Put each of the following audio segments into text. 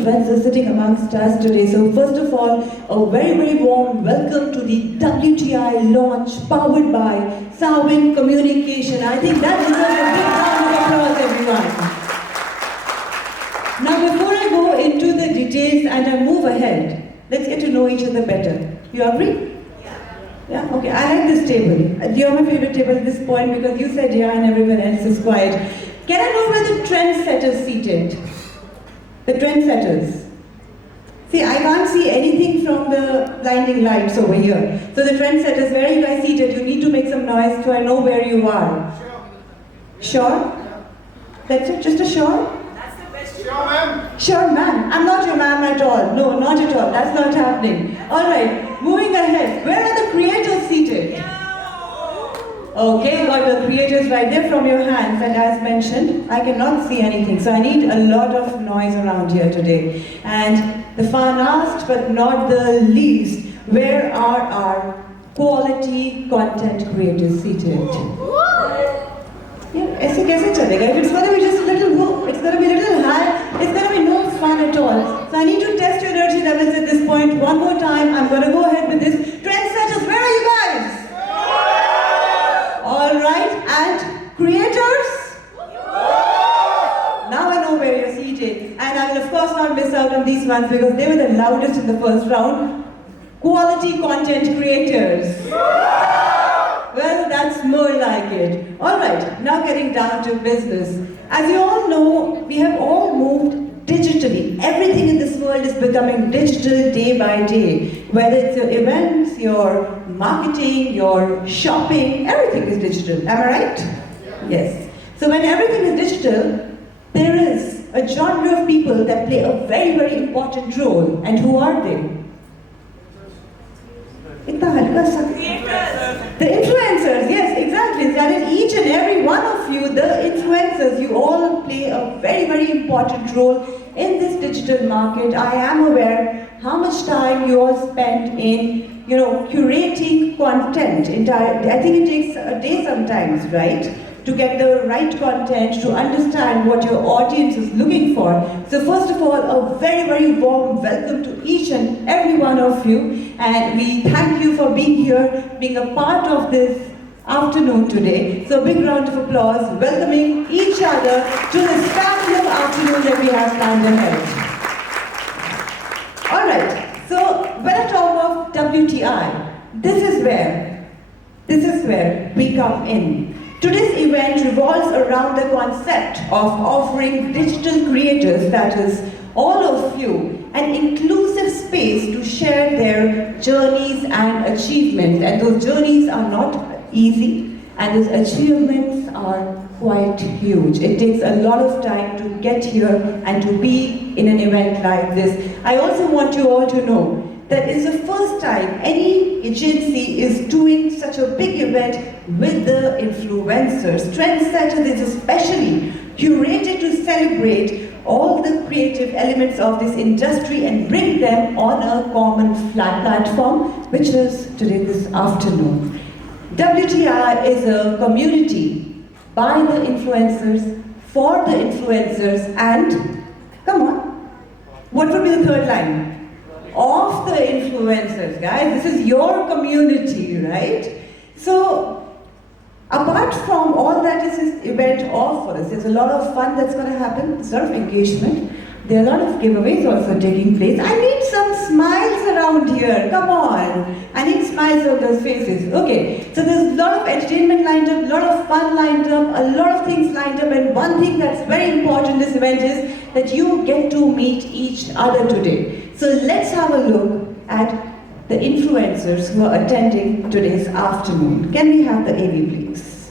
influencers sitting amongst us today. So first of all, a very, very warm welcome to the WTI launch powered by Sawin Communication. I think that deserves a big round of applause, everyone. Now before I go into the details and I move ahead, let's get to know each other better. You agree? Yeah, okay. I like this table. You're my favorite table at this point because you said yeah and everyone else is quiet. Can I know where the trendsetters seated? The trendsetters. See, I can't see anything from the blinding lights over here. So the trendsetters, where are you guys seated? You need to make some noise so I know where you are. Sure? That's it? Just a sure? That's the best. Sure, ma'am. Sure, ma'am. I'm not your ma'am at all. No, not at all. That's not happening. All right, moving ahead. Where are the creators seated? Okay, got the creators right there from your hands. And as mentioned, I cannot see anything. So I need a lot of noise around here today. And the last but not the least, where are our quality content creators seated? Yeah, ऐसे कैसे चलेगा? If it's going to be just a little low, it's going to be a little high, it's going to be no fun at all. So I need to test your energy levels at this point. One more time, I'm going to go ahead with this. Trendsetters, where are you guys? All right, and creators? Now I know where you're seated. And I will of course not miss out on these ones because they were the loudest in the first round. Quality content creators. Well, that's more like it. All right, now getting down to business. As you all know, we have all moved digitally. Everything in this world is becoming digital day by day. Whether it's your events, your marketing, your shopping, everything is digital. Am I right? Yes. So when everything is digital, there is a genre of people that play a very, very important role. And who are they? The influencers, yes, exactly. That is each and every one of you, the influencers, you all play a very, very important role in this digital market. I am aware how much time you all spend in, curating content. I think it takes a day sometimes, right? To get the right content, to understand what your audience is looking for. So first of all, a very, very warm welcome to each and every one of you. And we thank you for being here, being a part of this afternoon today. So a big round of applause, welcoming each other to this fabulous afternoon that we have planned ahead. All right, so when I talk of WTI, this is where we come in. Today's event revolves around the concept of offering digital creators, that is, all of you, an inclusive space to share their journeys and achievements. And those journeys are not easy, and those achievements are quite huge. It takes a lot of time to get here and to be in an event like this. I also want you all to know that it's the first time any agency is doing such a big event with the influencers. Trendsetters is especially curated to celebrate all the creative elements of this industry and bring them on a common flat platform, which is today this afternoon. WTI is a community by the influencers, for the influencers, and, come on, what would be the third line? Of the influencers, guys. This is your community, right? So, apart from all that is this event offers, there's a lot of fun that's going to happen, there's a lot of engagement, there are a lot of giveaways also taking place. I need some smiles around here, come on. I need smiles on those faces. Okay, so there's a lot of entertainment lined up, a lot of fun lined up, a lot of things lined up, and one thing that's very important in this event is that you get to meet each other today. So let's have a look at the influencers who are attending today's afternoon. Can we have the AV, please?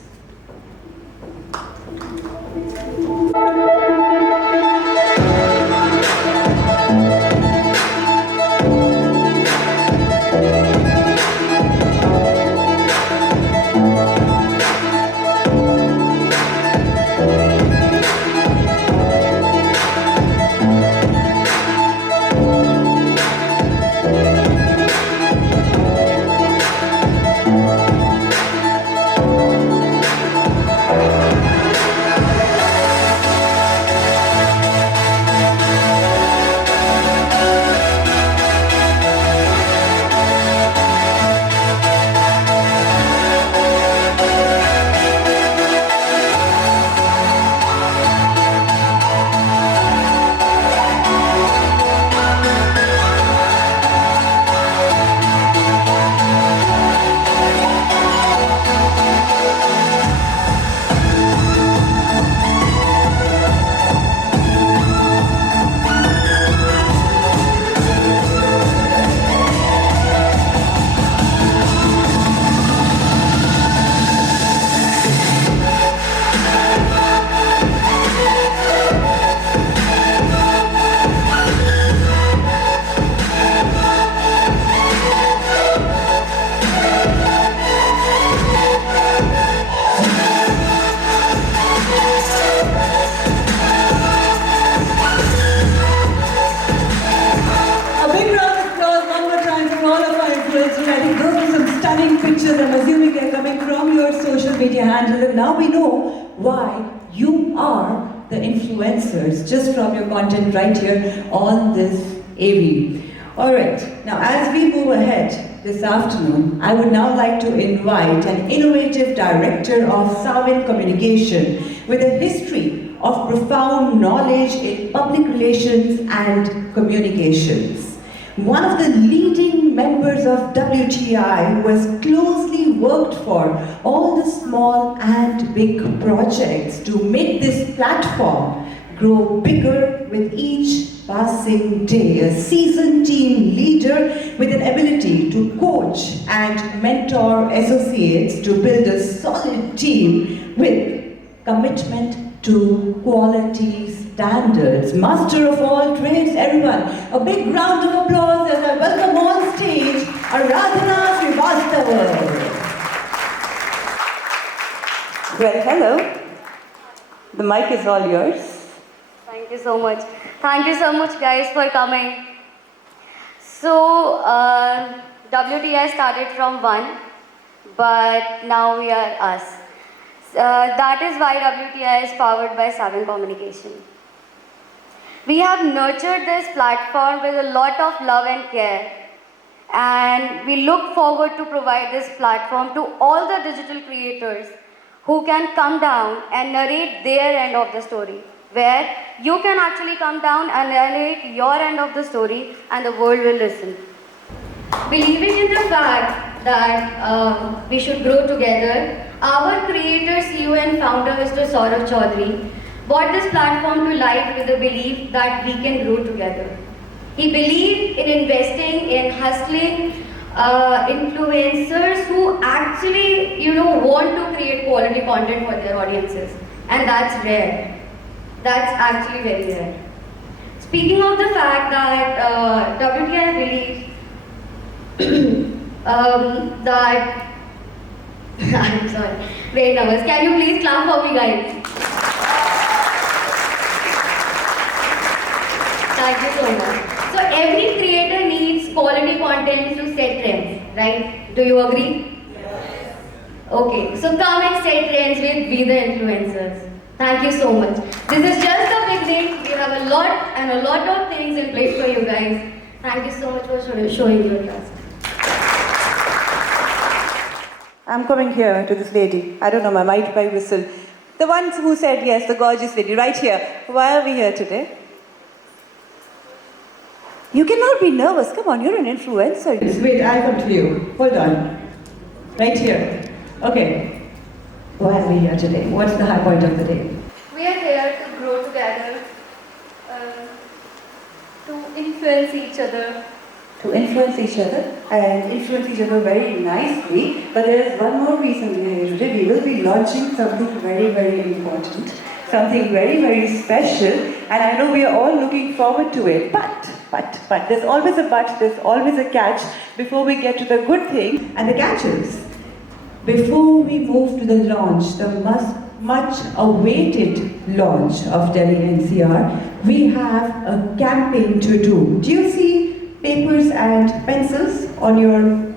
your handle, and now we know why you are the influencers just from your content right here on this AV. Alright, now as we move ahead this afternoon, I would now like to invite an innovative director of Savin Communication with a history of profound knowledge in public relations and communications. One of the leading members of WTI who has closely worked for all the small and big projects to make this platform grow bigger with each passing day. A seasoned team leader with an ability to coach and mentor associates to build a solid team with commitment to quality standards. Master of all trades, everyone. A big round of applause as I welcome on stage Aradhana Srivastava. Well, hello. The mic is all yours. Thank you so much. Thank you so much, guys, for coming. So, WTI started from one, but now we are us. That is why WTI is powered by Savin Communication. We have nurtured this platform with a lot of love and care, and we look forward to provide this platform to all the digital creators who can come down and narrate their end of the story, where you can actually come down and narrate your end of the story and the world will listen. Believing in the fact that we should grow together, our creator, CEO and founder, Mr. Saurabh Chaudhary, brought this platform to life with the belief that we can grow together. He believed in investing in hustling influencers who actually, want to create quality content for their audiences. And that's rare. That's actually very rare. Speaking of the fact that WTI believes that I'm sorry, very nervous. Can you please clap for me, guys? Thank you so much. So every creator needs quality content to set trends, right? Do you agree? Yes. Okay, so come and set trends with Be the Influencers. Thank you so much. This is just the beginning. We have a lot of things in place for you guys. Thank you so much for showing your trust. I'm coming here to this lady. I don't know, my might by whistle. The ones who said yes, the gorgeous lady, right here. Why are we here today? You cannot be nervous. Come on, you're an influencer. Wait, I'll come to you. Hold on. Right here. Okay. Why are we here today? What's the high point of the day? We are here to grow together, to influence each other. To influence each other and influence each other very nicely. But there is one more reason we are here today. We will be launching something very, very important, something very, very special, and I know we are all looking forward to it. But, there's always a but, there's always a catch before we get to the good thing. And the catch is, before we move to the launch, the much awaited launch of Delhi NCR, we have a campaign to do. Do you see papers and pencils on your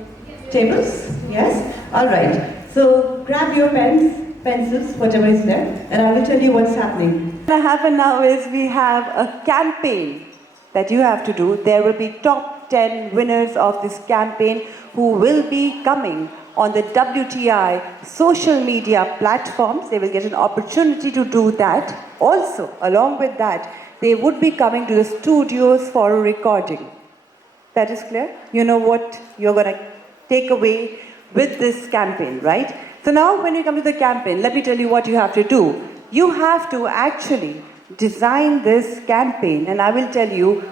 tables? Yes? Alright. So grab your pens, pencils, whatever is there, and I will tell you what's happening. What will happen now is we have a campaign that you have to do. There will be top 10 winners of this campaign who will be coming on the WTI social media platforms. They will get an opportunity to do that. Also, along with that, they would be coming to the studios for a recording. That is clear? You know what you're going to take away with this campaign, right? So now when you come to the campaign, let me tell you what you have to do. You have to actually design this campaign, and I will tell you,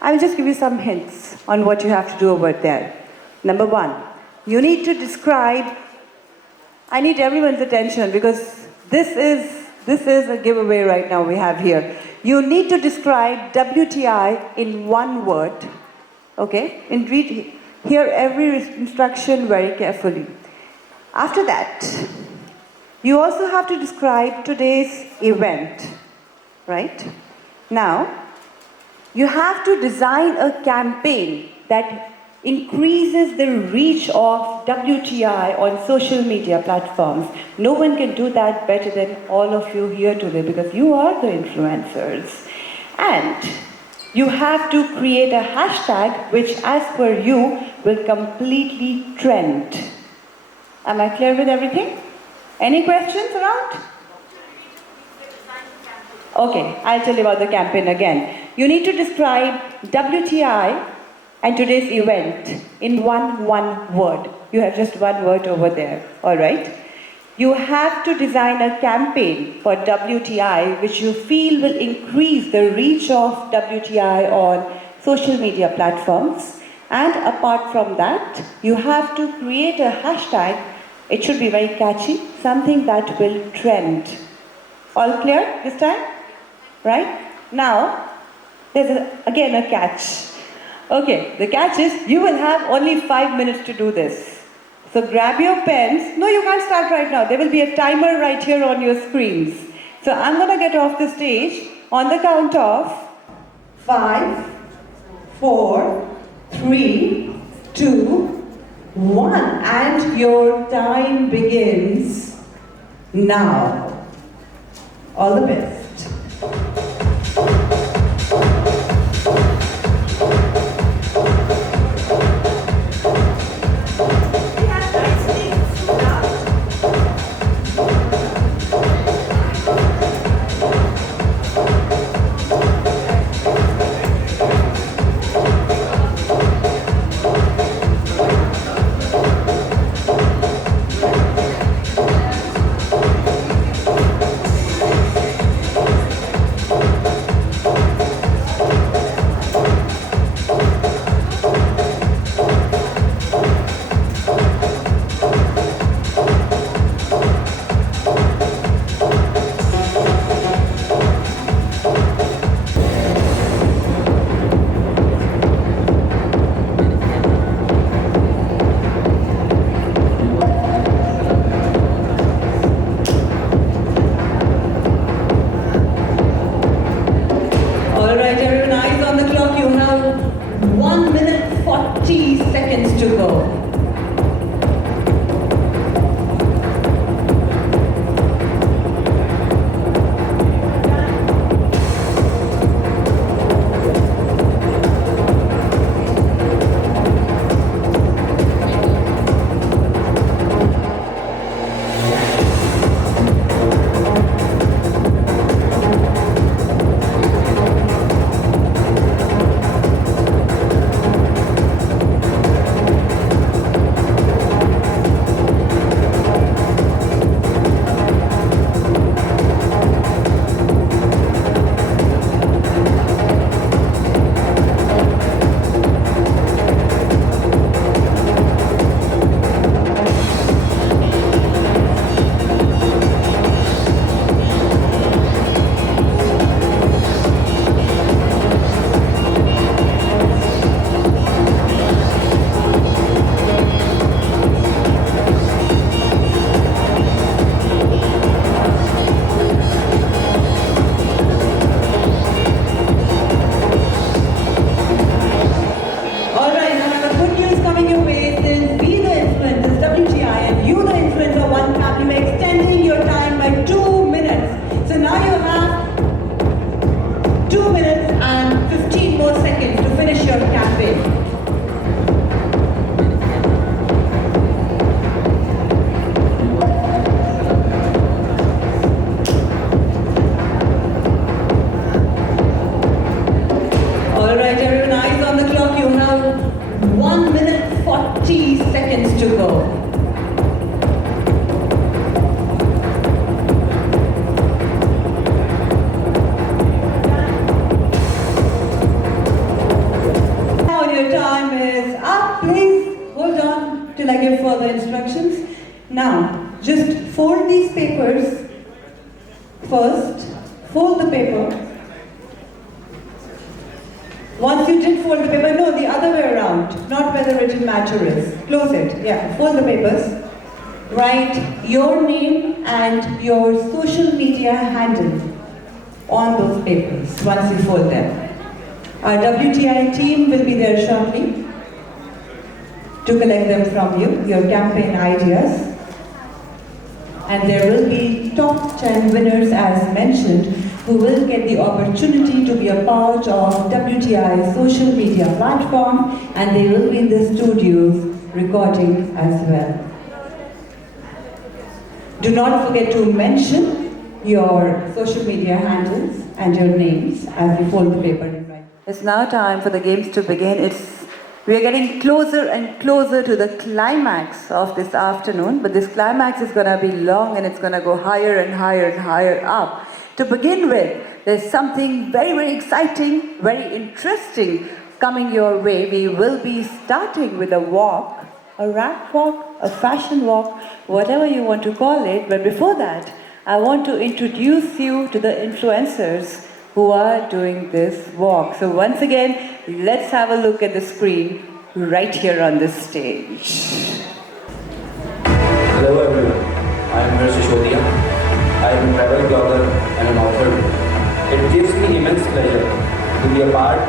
I will just give you some hints on what you have to do over there. Number one, you need to describe, I need everyone's attention because this is a giveaway right now we have here. You need to describe WTI in one word. Okay, and hear every instruction very carefully. After that, you also have to describe today's event, right? Now, you have to design a campaign that increases the reach of WTI on social media platforms. No one can do that better than all of you here today because you are the influencers. And you have to create a hashtag which, as per you, will completely trend. Am I clear with everything? Any questions around? Okay, I'll tell you about the campaign again. You need to describe WTI and today's event in one word. You have just one word over there, all right? You have to design a campaign for WTI which you feel will increase the reach of WTI on social media platforms. And apart from that, you have to create a hashtag. It should be very catchy, something that will trend. All clear this time? Right? Now, there's again a catch. Okay, the catch is you will have only 5 minutes to do this. So grab your pens. No, you can't start right now. There will be a timer right here on your screens. So I'm going to get off the stage on the count of 5, 4, 3, 2, 1. And your time begins now. All the best. Now, just fold these papers first. Fold the paper. Once you did fold the paper, no, the other way around, not where the written matter is. Close it, yeah, fold the papers. Write your name and your social media handle on those papers once you fold them. Our WTI team will be there shortly. to collect them from you, your campaign ideas. And there will be top 10 winners as mentioned who will get the opportunity to be a part of WTI's social media platform, and they will be in the studios recording as well. Do not forget to mention your social media handles and your names as we fold the paper and write. It's now time for the games to begin. We are getting closer and closer to the climax of this afternoon, but this climax is going to be long and it's going to go higher and higher and higher up. To begin with, there's something very, very exciting, very interesting coming your way. We will be starting with a walk, a rap walk, a fashion walk, whatever you want to call it. But before that, I want to introduce you to the influencers who are doing this walk. So once again, let's have a look at the screen right here on this stage. Hello everyone, I am Harsh Sishodia. I am a travel blogger and an author. It gives me immense pleasure to be a part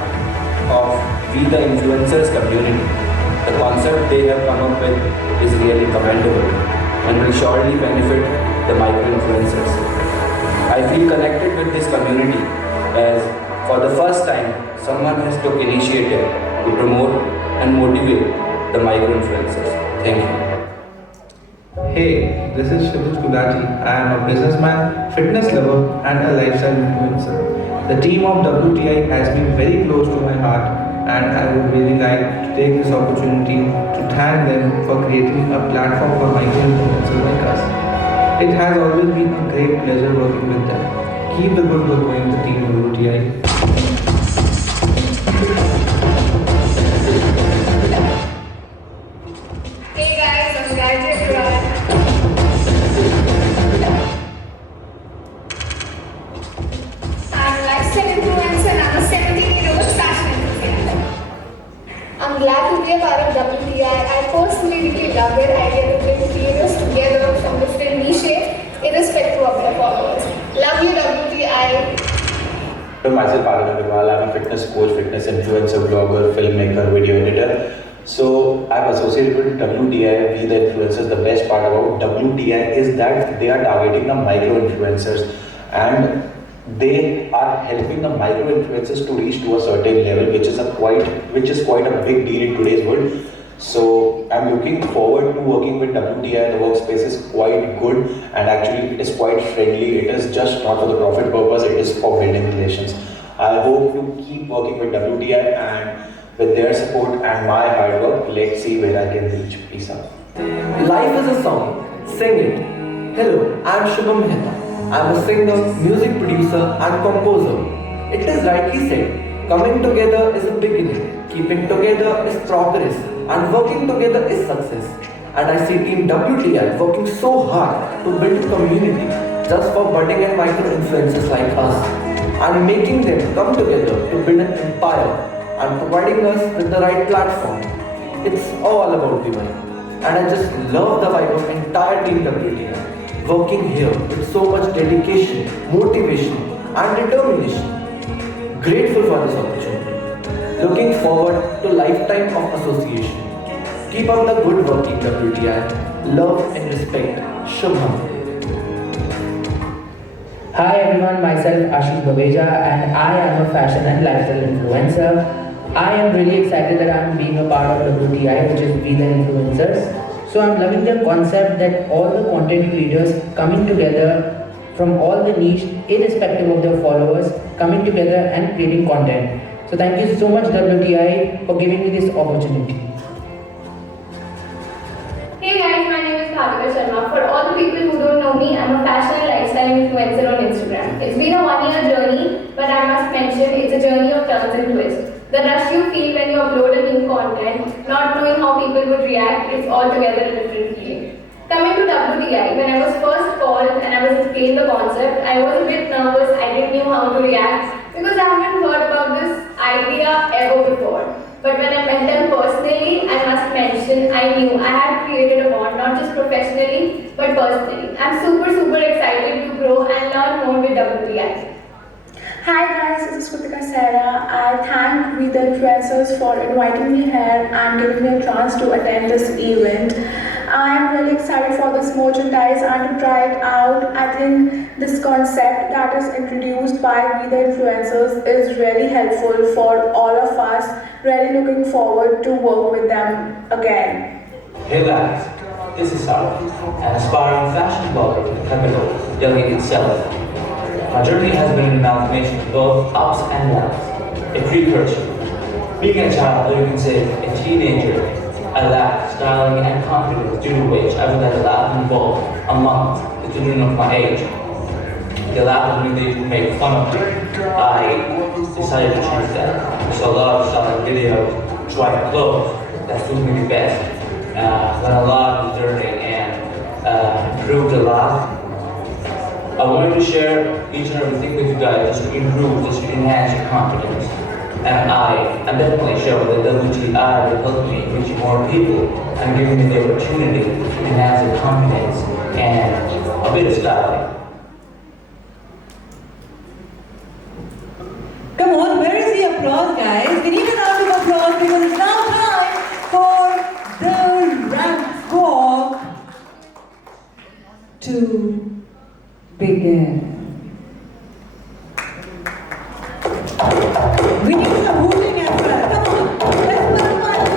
of We the Influencers community. The concept they have come up with is really commendable and will surely benefit the micro-influencers. I feel connected with this community as for the first time someone has took initiative to promote and motivate the micro-influencers. Thank you. Hey, this is Shubhaj Gulati. I am a businessman, fitness lover, and a lifestyle influencer. The team of WTI has been very close to my heart, and I would really like to take this opportunity to thank them for creating a platform for micro-influencers like us. It has always been a great pleasure working with them. Keep the good work going, the team of WTI. Hey guys, I'm Gayatri Agarwal. I'm a lifestyle influencer and I'm a 17-year-old fashion enthusiast. I'm glad to be a part of WTI. I personally really love it. I get to bring creators together from different niches, irrespective of their followers. Love you, WTI. Myself, Arvind Agarwal. I'm a fitness coach, fitness influencer, blogger, filmmaker, video editor. So I'm associated with WTI, We the Influencers. The best part about WTI is that they are targeting the micro-influencers and they are helping the micro-influencers to reach to a certain level, which is quite a big deal in today's world. So I'm looking forward to working with WTI. The workspace is quite good and actually it is quite friendly. It is just not for the profit purpose, it is for building relations. I hope to keep working with WTI and with their support and my hard work, let's see where I can reach. Peace out. Life is a song, sing it. Hello, I am Shubham Mehta. I am a singer, music producer and composer. It is rightly said, coming together is a beginning, keeping together is progress and working together is success. And I see Team WTI working so hard to build a community just for budding and micro-influencers like us and making them come together to build an empire and providing us with the right platform. It's all about the vibe. And I just love the vibe of entire Team WTI working here with so much dedication, motivation and determination. Grateful for this opportunity. Looking forward to lifetime of association. Keep up the good work, Team WTI. Love and respect. Shubham. Hi everyone, myself Ashish Babeja and I am a fashion and lifestyle influencer. I am really excited that I am being a part of WTI, which is We the Influencers. So I'm loving the concept that all the content creators coming together from all the niche, irrespective of their followers, coming together and creating content. So thank you so much WTI for giving me this opportunity. Hey guys, my name is Bhavika Sharma. For all the people who don't know me, I'm a fashion and lifestyle influencer on Instagram. It's been a one-year journey, but I must mention it's a journey of turns and twists. The rush you feel when you upload a new content, not knowing how people would react, it's altogether a different feeling. Coming to WTI, when I was first called and I was explained the concept, I was a bit nervous, I didn't know how to react because I haven't heard about this idea ever before. But when I met them personally, I must mention, I knew I had created a bond, not just professionally, but personally. I'm super excited to grow and learn more with WTI. Hi guys, this is Kritika Sera. I thank We the Influencers for inviting me here and giving me a chance to attend this event. I am really excited for this merchandise and to try it out. I think this concept that is introduced by We the Influencers is really helpful for all of us. Really looking forward to work with them again. Hey guys, this is Sara, an aspiring fashion blogger from the capital, Delhi itself. My journey has been an amalgamation of both ups and downs, a precursor. Being a child, or you can say a teenager, I lacked styling and confidence due to which I would have laughed involved among the children of my age. They laughed at me, they would make fun of me. I decided to change that. I saw a lot of styling videos, tried clothes that suited me the best, learned a lot of the journey and improved a lot. I wanted to share each and everything with you guys just to improve, just to enhance your confidence. And I'm definitely sure that WTI will help me reach more people and give me the opportunity to enhance their confidence and a bit of styling. Come on, where is the applause, guys? We need a round of applause because it's now time for the ramp walk to begin. We need some hooting as well. Come on, let's put a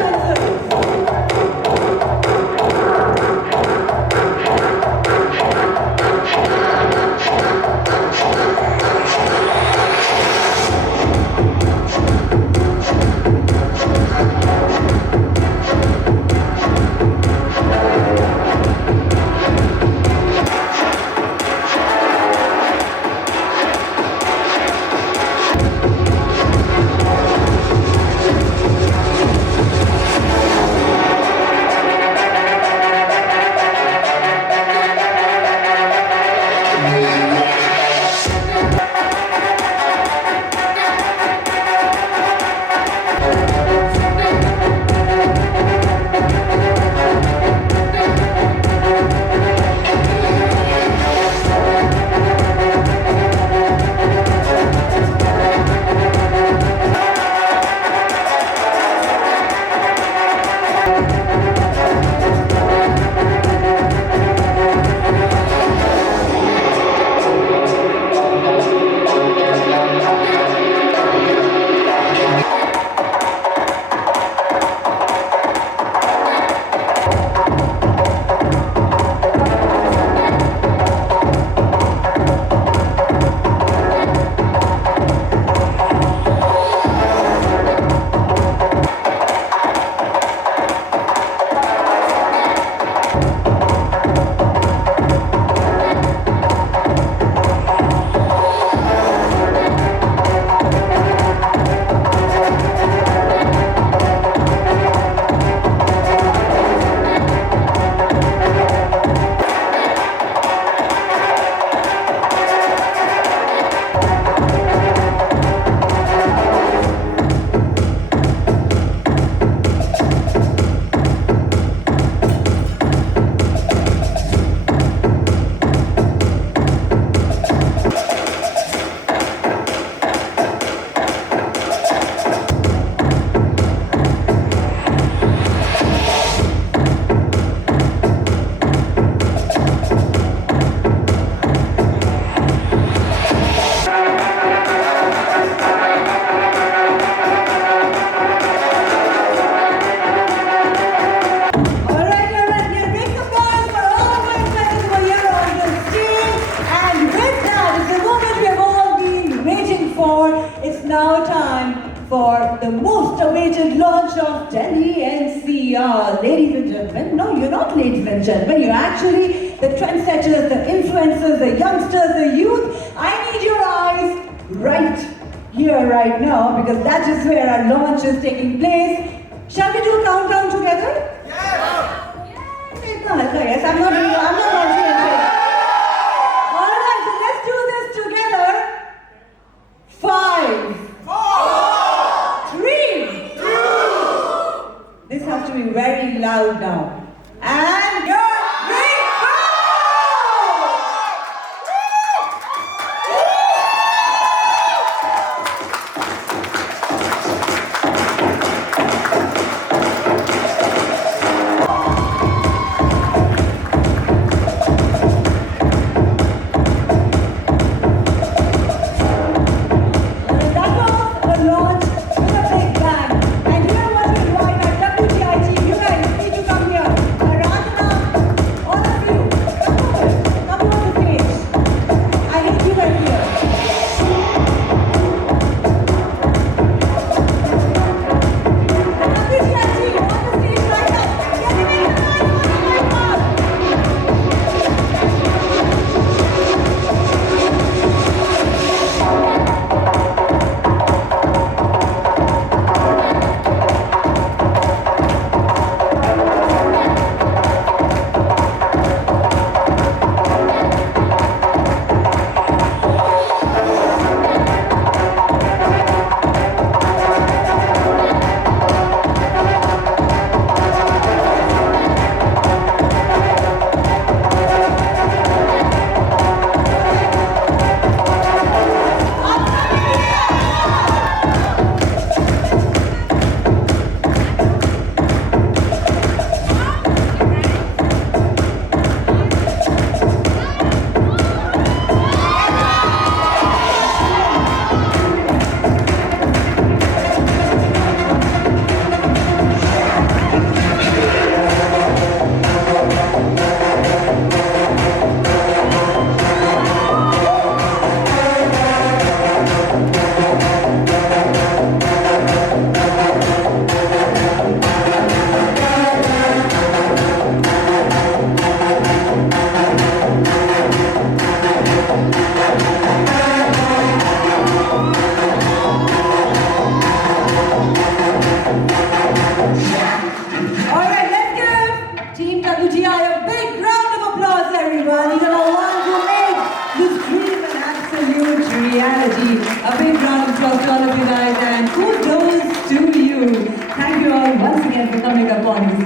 now time for the most awaited launch of Delhi NCR. Ladies and gentlemen, no, you're not ladies and gentlemen, you're actually the trendsetters, the influencers, the youngsters, the youth. I need your eyes right here, right now, because that is where our launch is taking place. Shall we do a countdown together? Yes! Yes, I'm not launching anything. Alright, so let's do this together. 5, 4, 3, 2. This has to be very loud now. And go!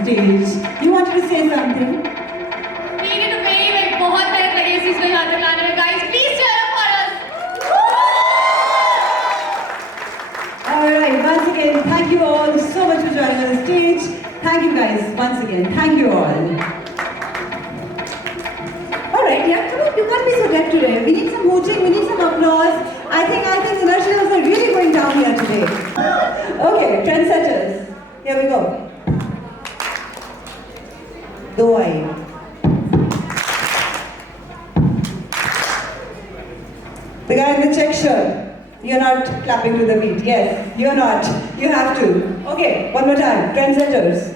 stage. You wanted to say something? Needed to pay like बहुत मेहनत लगी इस चीज को यहाँ तक लाने में. Guys, please cheer up for us. Alright, once again, thank you all so much for joining on the stage. Thank you guys, once again. Thank you all. Alright, yeah, come on, you can't be so deaf today. We need some hooting, we need some applause. I think the energy levels are really going down here today. Okay, trendsetters. Here we go. Doi. The guy in the check shirt. You're not clapping to the beat. Yes, you're not. You have to. Okay, one more time. Trendsetters.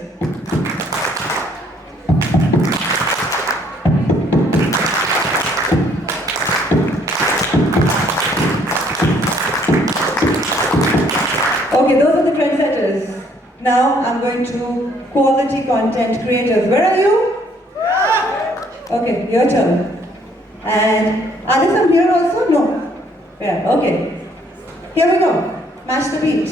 Okay, those are the trendsetters. Now I'm going to quality content creators. Where are you? Okay, your turn. And are there some here also? No. Yeah, okay. Here we go. Match the beat.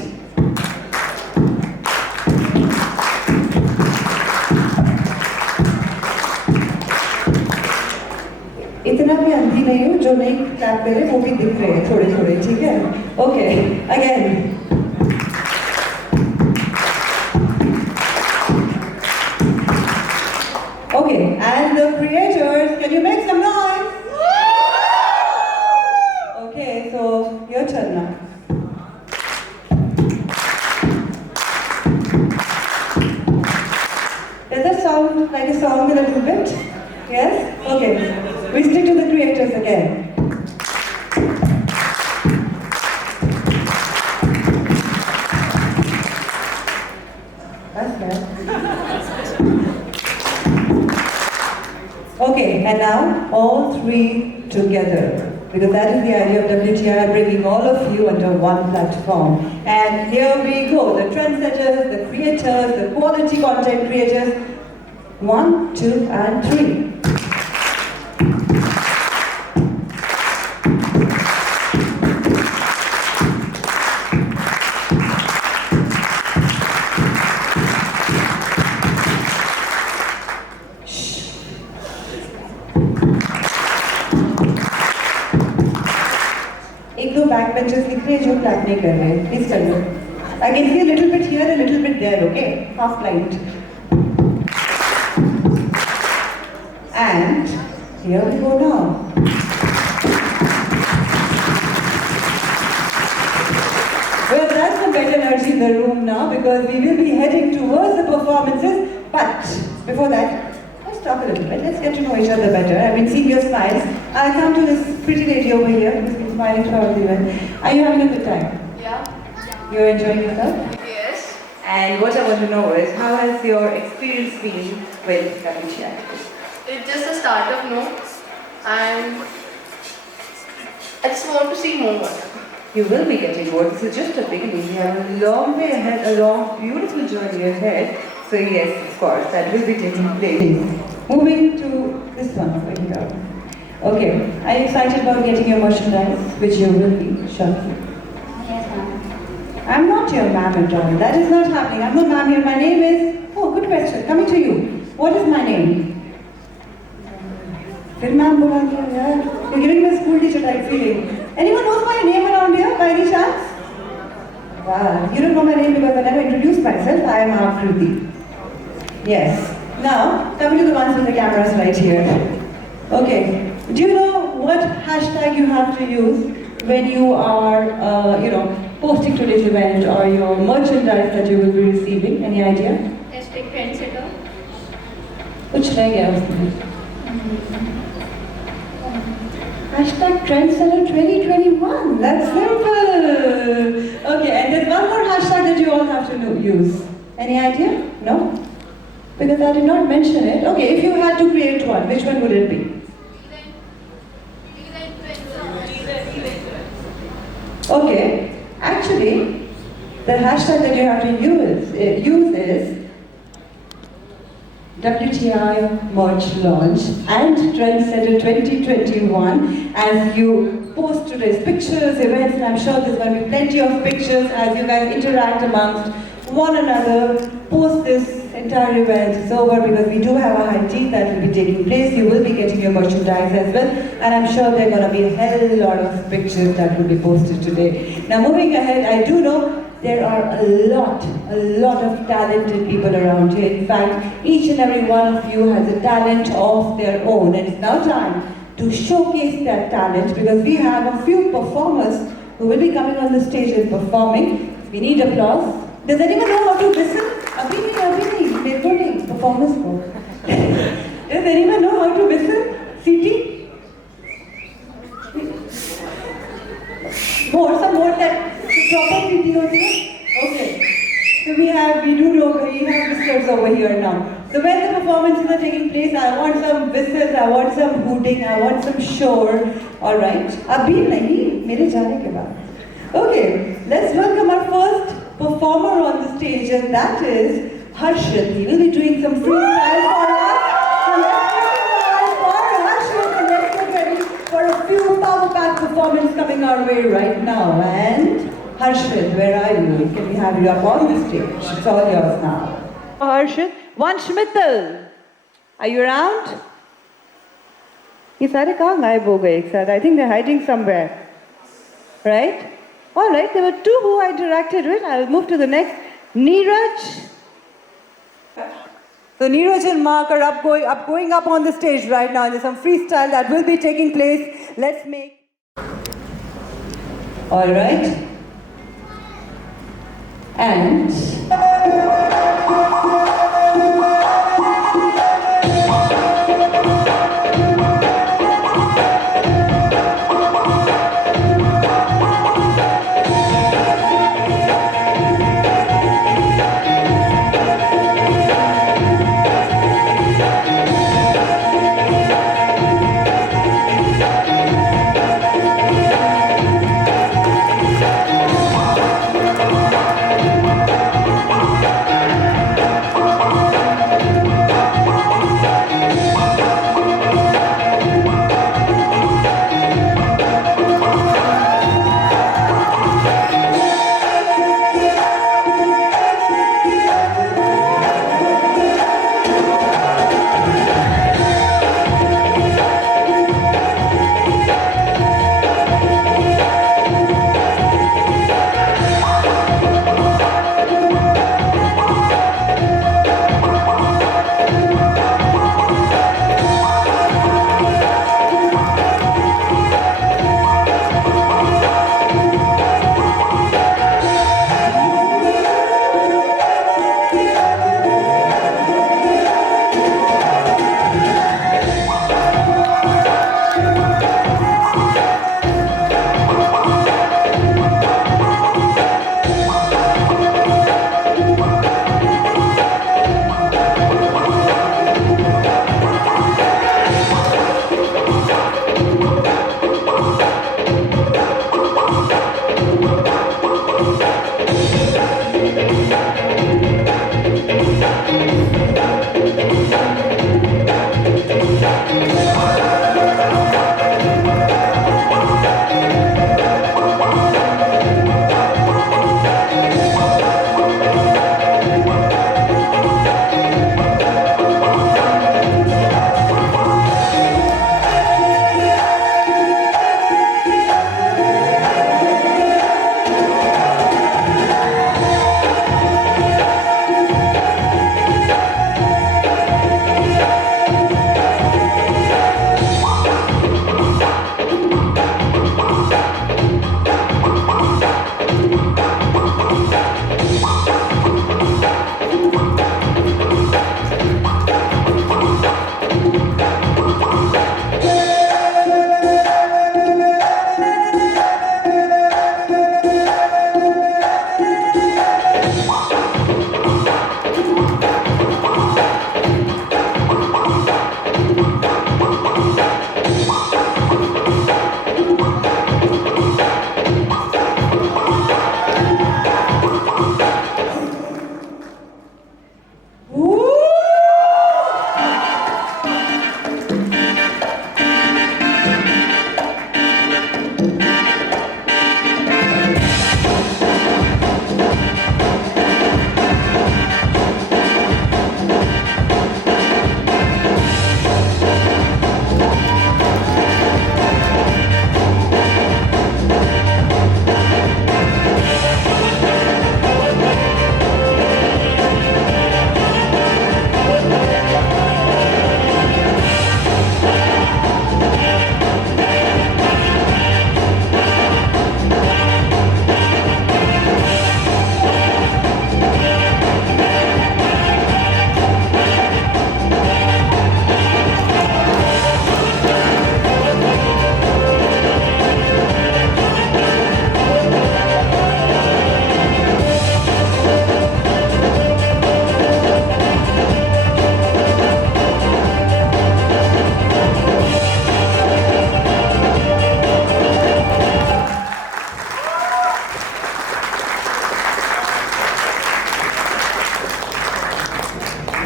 इतना भी अंधी नहीं हूँ जो नहीं clap करे वो भी दिख रहे हैं थोड़े थोड़े, ठीक है? Okay, again. Okay, and the creators, can you make some noise? Okay, so your turn now. Does that sound like a song a little bit? Yes? Okay. We stick to the creators again. That's bad. Okay, and now all three together. Because that is the idea of WTI, bringing all of you under one platform. And here we go, the trendsetters, the creators, the quality content creators. 1, 2, and 3. एक दो back benches दिख रहे हैं जो clap नहीं कर रहे हैं, प्लीज कर लो. I can see a little bit here, a little bit there, okay? Half blind. And here we go now. Well, that's a better energy in the room now because we will be heading towards the performances. But before that, let's talk a little bit. Let's get to know each other better. I've been seeing your smiles. I'll come to this pretty lady over here who's been smiling throughout the event. Are you having a good time? Yeah. You're enjoying yourself? Yes. And what I want to know is, how has your experience been with WTI? It's just the start of no, and I just want to see more. You will be getting more. This is just a beginning. You have a long way ahead, a long, beautiful journey ahead. So yes, of course, that will be taking place. Moving to this one over here. Okay, are you excited about getting your merchandise, which you will be shortly? Yes, ma'am. I'm not your ma'am at all. That is not happening. I'm not ma'am here. My name is... Oh, good question. Coming to you. What is my name? Did ma'am bola diya? Yeah. You're giving me a school teacher type feeling. Anyone knows my name around here by any chance? Wow, you don't know my name because I never introduced myself. I am Aakruti. Yes. Now, coming to the ones with the cameras right here. Okay. Do you know what hashtag you have to use when you are, posting today's event or your merchandise that you will be receiving? Any idea? Hashtag trendsetter. कुछ रह गया उसमें. Hashtag trendsetter 2021. That's simple. Okay, and there's one more hashtag that you all have to use. Any idea? No? Because I did not mention it. Okay, if you had to create one, which one would it be? Okay, actually, the hashtag that you have to use is WTI merch launch and Trendsetter 2021 as you post today's pictures, events, and I'm sure there's going to be plenty of pictures as you guys interact amongst one another post this entire event is over, because we do have a high tea that will be taking place. You will be getting your merchandise as well, and I'm sure there are going to be a hell lot of pictures that will be posted today. Now moving ahead, I do know there are a lot of talented people around here. In fact, each and every one of you has a talent of their own, and it's now time to showcase that talent, because we have a few performers who will be coming on the stage and performing. We need applause. Does anyone know how to whistle? Abhini, they're performers go. Does anyone know how to whistle? CT? Some more that proper CT over here? Okay. So we have whistles over here now. So when the performances are taking place, I want some whistles, I want some hooting, I want some shore. Alright? Abhi nahi, mere jaane ke baad. Okay, let's welcome our first performer on the stage, and that is Harshit. He will be doing some freestyle for us. So let's for Harshit, and let's get ready for a few power-packed performances coming our way right now. And Harshit, where are you? Can we have you up on the stage? It's all yours now. Harshit, Vansh Mittal, are you around? ये सारे कहाँ गायब हो गए एक साथ? I think they're hiding somewhere, right? All right, there were two who I interacted with. I will move to the next. Neeraj. So Neeraj and Mark are going up on the stage right now. There's some freestyle that will be taking place. Let's make. All right. And.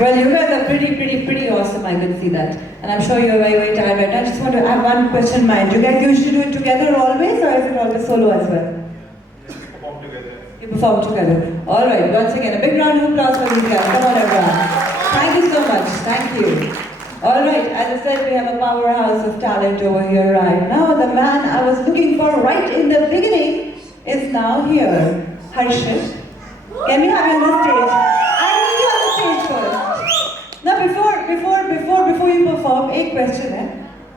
Well, you guys are pretty awesome. I can see that. And I'm sure you're very tired right now. I just want to have one question in mind. Do you guys usually do it together always, or is it always solo as well? Perform together. You perform together. All right. Once again, a big round of applause for these guys. Come on, everyone. Thank you so much. Thank you. All right. As I said, we have a powerhouse of talent over here right now. The man I was looking for right in the beginning is now here. Harshit. Can we have you on the stage? I need you on the stage first. Now, before you perform, a question है.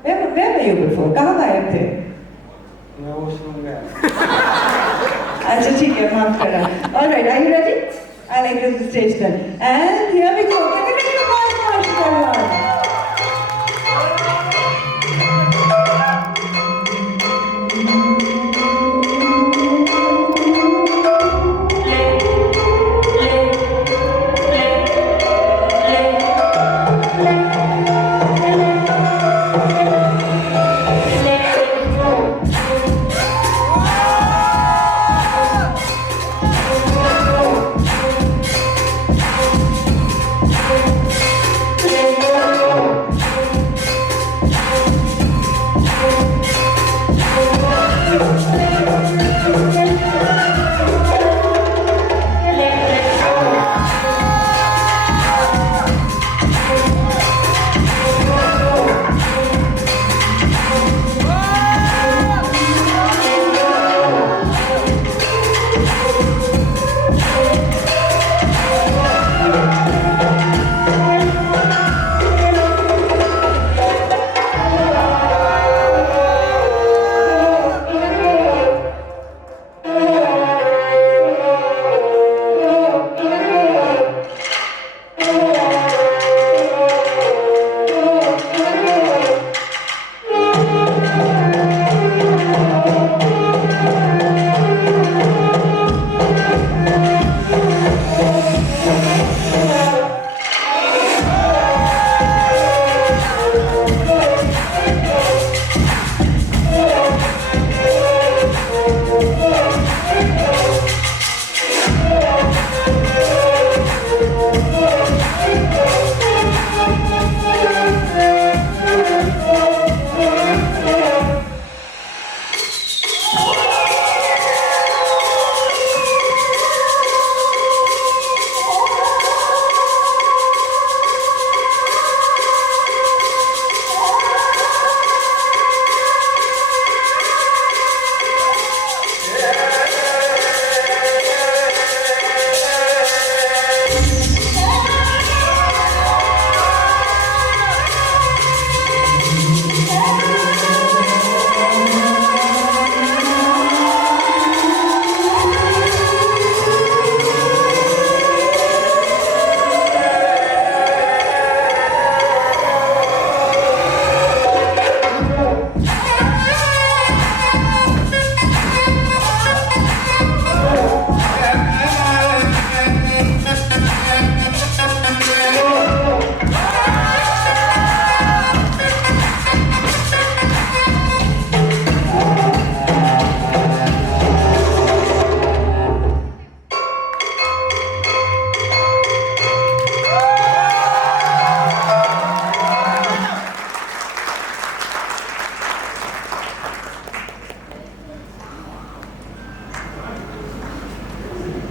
Where were you before? कहाँ गायब थे? मैं washroom गया. अच्छा ठीक है, माफ करना. All right, are you ready? I'll enter the stage then. And here we go. Can we make a noise for Harshit, everyone?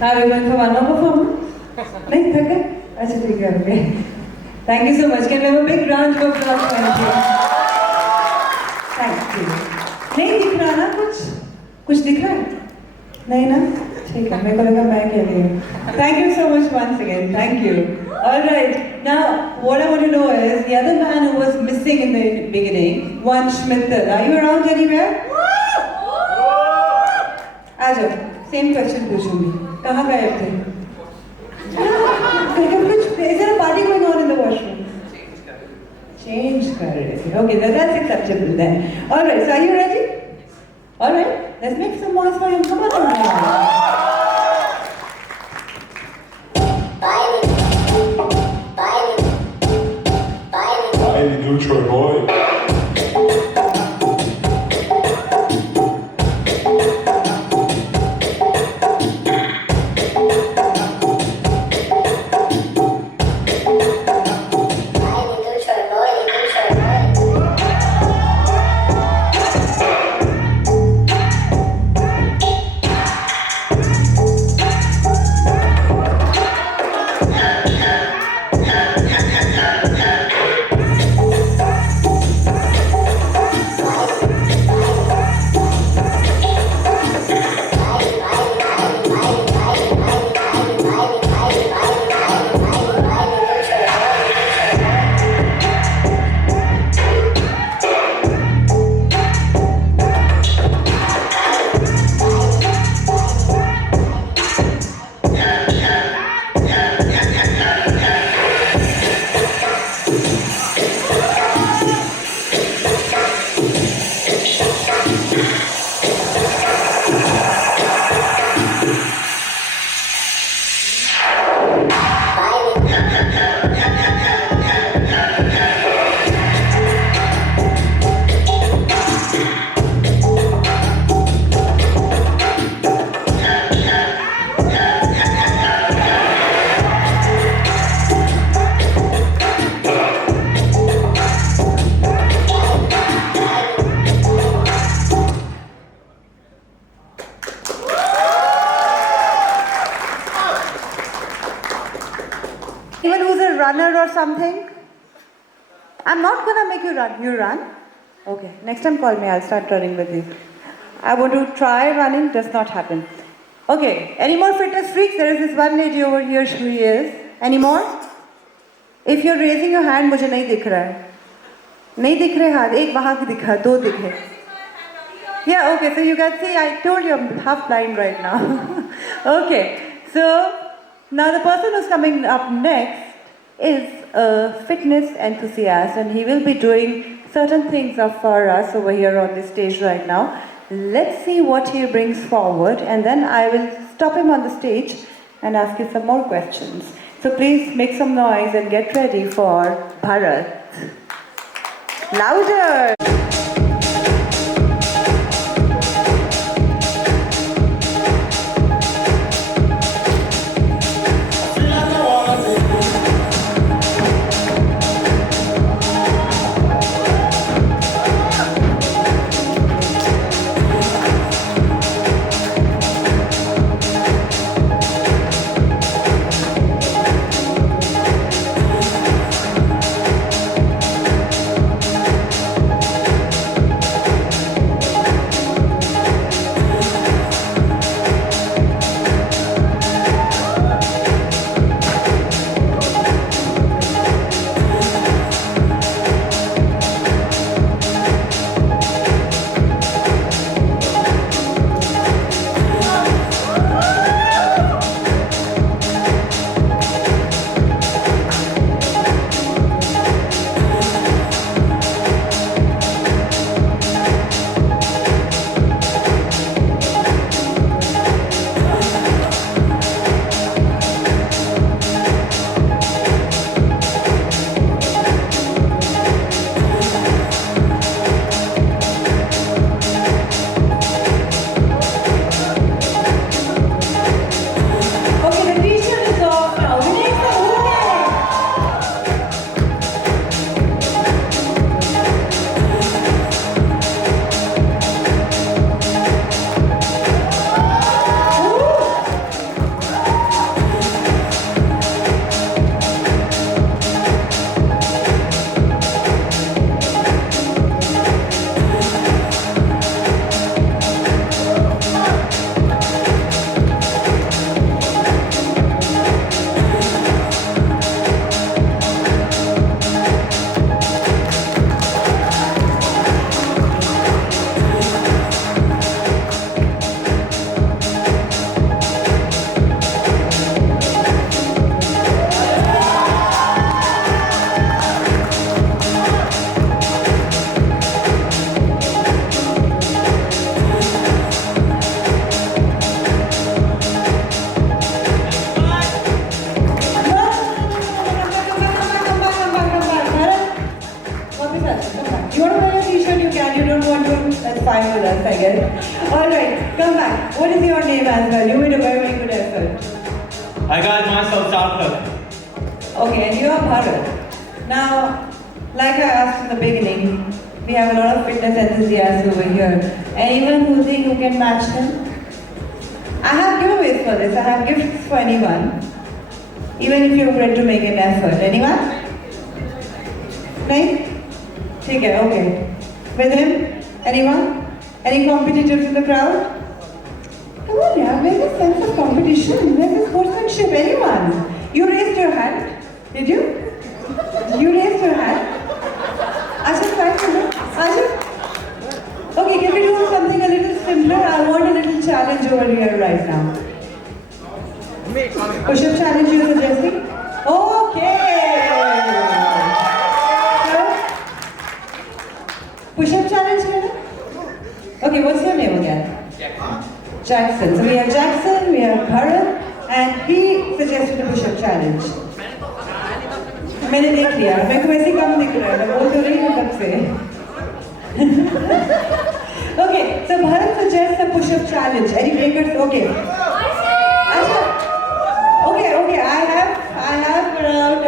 Are we going for one more performance? नहीं थक गए? अच्छा ठीक है, okay. Thank you so much. Can we have a big round of applause for you? Thank you. नहीं दिख रहा ना कुछ? कुछ दिख रहा है? नहीं ना? ठीक है, मेरे को लगा मैं कह रही हूँ. Thank you so much once again. Thank you. All right. Now, what I want to know is the other man who was missing in the beginning, Vansh Mittal. Are you around anywhere? आ जाओ. Same question पूछूंगी. कहाँ गायब थे? Is there a party going on in the washroom? Change कर रहे थे. Okay, that's acceptable then. All right, so are you ready? All right, let's make some noise for him. Come on, everyone. Hey, Neutral boy. something? I'm not gonna make you run. You run? Okay. Next time call me. I'll start running with you. I want to try running. Does not happen. Okay. Any more fitness freaks? There is this one lady over here. She is. Any more? If you're raising your hand, मुझे नहीं दिख रहा है. नहीं दिख रहे हाथ. एक वहाँ की दिखा. दो दिखे. Yeah. Okay. So you can see. I told you I'm half blind right now. Okay. So now the person who's coming up next is a fitness enthusiast, and he will be doing certain things for us over here on the stage right now. Let's see what he brings forward, and then I will stop him on the stage and ask you some more questions. So please make some noise and get ready for Bharat. Louder! fabulous, I guess. Alright, come back. What is your name as well? You made a very, very good effort. I got myself Sarthak. Okay, and you are Bharat. Now, like I asked in the beginning, we have a lot of fitness enthusiasts over here. Anyone who think who can match them? I have giveaways for this. I have gifts for anyone. Even if you're ready to make an effort. Anyone? No? Okay. With him? Anyone? Any competitors in the crowd? Come on, yeah. Where's the sense of competition? Where's the sportsmanship? Anyone? You raised your hand. Did you? You raised your hand? Ashish, right? Ashish? Okay, can we do something a little simpler? I want a little challenge over here right now. Push-up challenge you're suggesting? Okay! Push-up challenge, Hannah? Okay, what's your name again? Jackson. So we have Jackson, we have Bharat, and he suggested a push-up challenge. मैंने देख लिया, मेरे को वैसे कम दिख रहा है, मैं बोल तो रही हूँ तब से. Okay, so Bharat suggests a push-up challenge. Any takers? Okay. Okay. I have around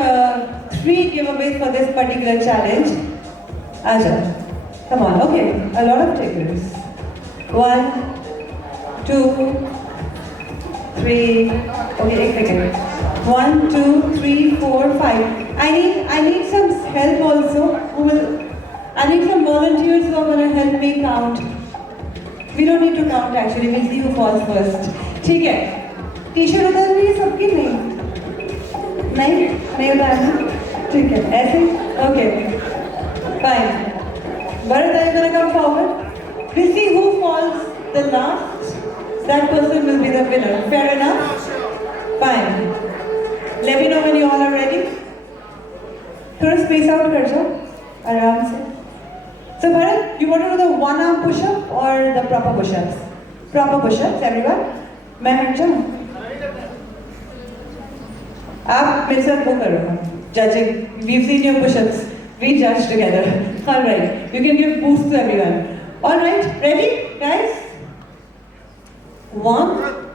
3 giveaways for this particular challenge. Aja, come on. Okay, a lot of takers. 1, 2, 3. Okay, 1, 2, 3, 4, 5. I need some help also. I need some volunteers who are going to help me count. We don't need to count actually, we'll see who falls first. ठीक है, T-shirt उतार रही है सबकी नहीं उतारना, ठीक है, ऐसे, okay, fine. Bharat, are you going to come forward? We'll see who falls the last. That person will be the winner. Fair enough? Fine. Let me know when you all are ready. थोड़ा space out कर जाओ, आराम से. So Bharat, you want to do the one arm push-up or the proper push-ups? Proper push-ups, everyone. मैं हट जाऊँ? आप मेरे साथ वो करो. Judging. We've seen your push-ups. We judge together. All right. You can give boost to everyone. All right. Ready, guys? 1,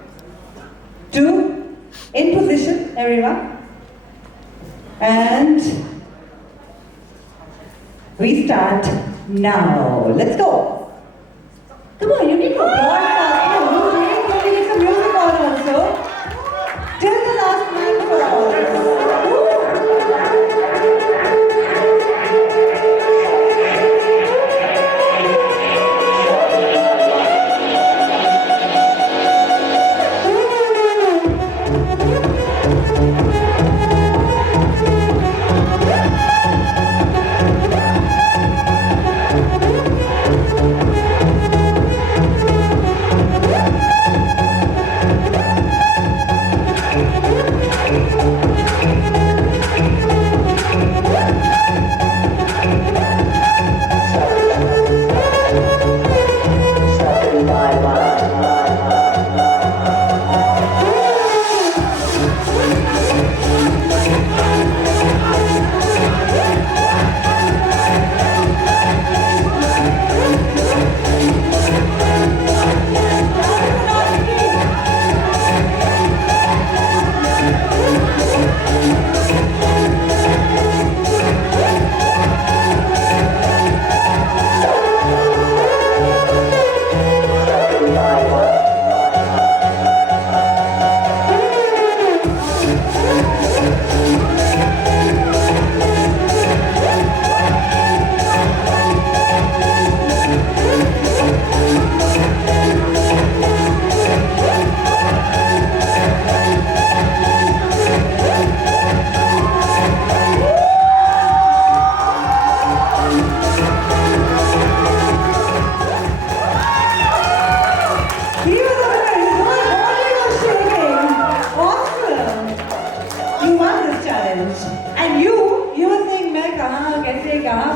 2, in position, everyone. And we start now. Let's go. Come on, you need to broadcast. You need some music on also. Till the last man falls.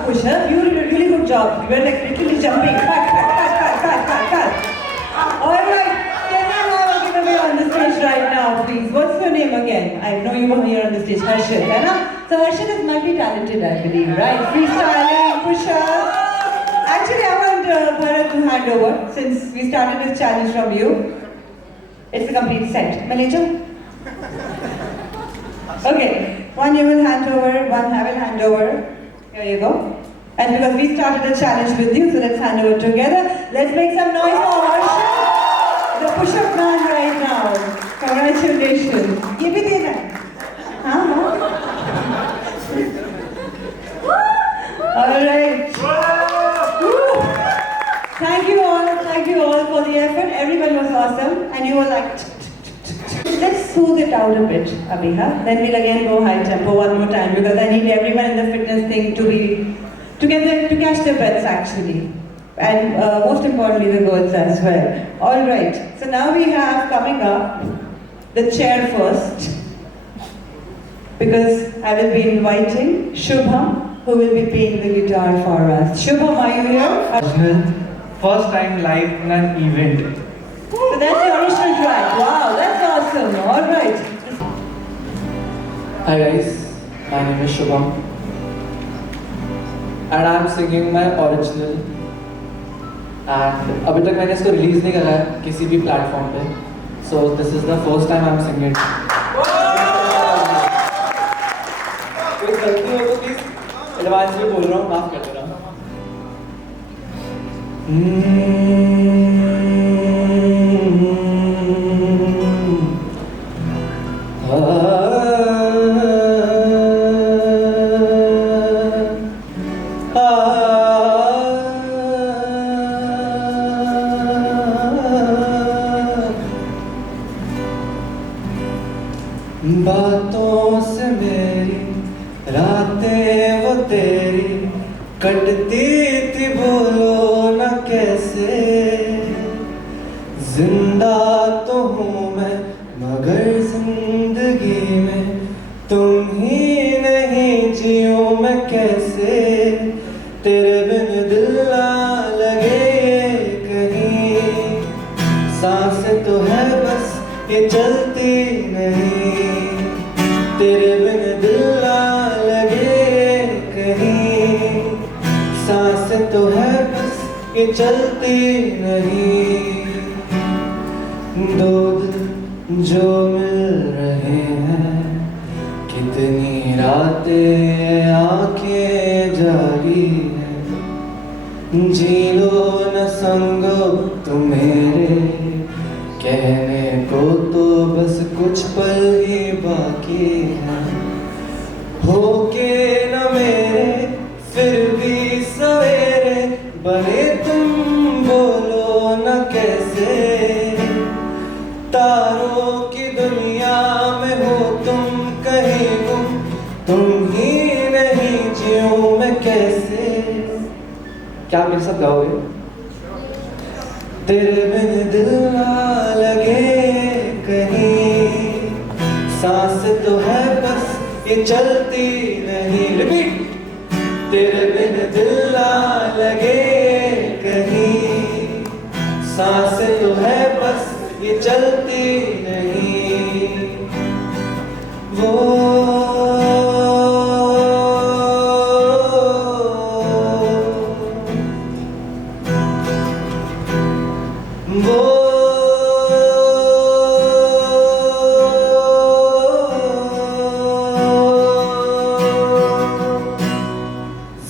push-up. You did a really good job. You were like literally jumping. Cut. Alright, can I have a giveaway on the stage right now, please? What's your name again? I know you were here on the stage. Harshit, है ना? So Harshit is multi-talented, I believe, right? Freestyling, push-ups. Actually, I want Bharat to hand over since we started this challenge from you. It's a complete set. Manager? Okay, one you will hand over, one I will hand over. Here you go. And because we started a challenge with you, so let's hand over together. Let's make some noise for Harshit, the push-up man right now. Congratulations. ये भी देना है. हाँ. All right. Woo. Thank you all for the effort. Everyone was awesome, and you were like. Let's smooth it out a bit, Abhiha. Then we'll again go high tempo one more time because I need everyone in the fitness thing to catch their breaths actually, and most importantly the girls as well. All right. So now we have coming up the chair first because I will be inviting Shubham, who will be playing the guitar for us. Shubham, are you here? First time live in an event. So that's the original track. Wow, that's awesome. All right. Hi guys, my name is Shubham and I'm singing my original and अभी तक मैंने इसको release नहीं करा है किसी भी platform पे, so this is the first time I'm singing it. कोई गलती हो तो प्लीज एडवांस में बोल रहा हूँ, माफ कर देना. रातें वो तेरी कटती थी बोलो न कैसे। जिंदा तो हूँ मैं मगर जिंदगी में तुम ही नहीं, जियूं मैं कैसे। तेरे बिन दिल ना लगे कहीं, सांसें तो है बस ये चलती नहीं। तेरे बिन दिल ना लगे कहीं, सांसें तो है बस ये चलती नहीं। दो दिल जो मिल रहे हैं, कितनी रातें आंखें जागी हैं। जी लो न संगो तुम मेरे, कहने को तो बस कुछ पल ही बाकी है। होके न मेरे फिर भी सवेरे, बने तुम बोलो न कैसे। तारों की दुनिया में हो तुम कहीं गुम, तुम ही नहीं, जियूं मैं कैसे। क्या मेरे साथ गाओगे? तेरे बिन दिल ना लगे कहीं, सांस तो है बस ये चलती नहीं। रिपीट। तेरे बिन दिल ना लगे कहीं, सांस तो है बस ये चलती नहीं। वो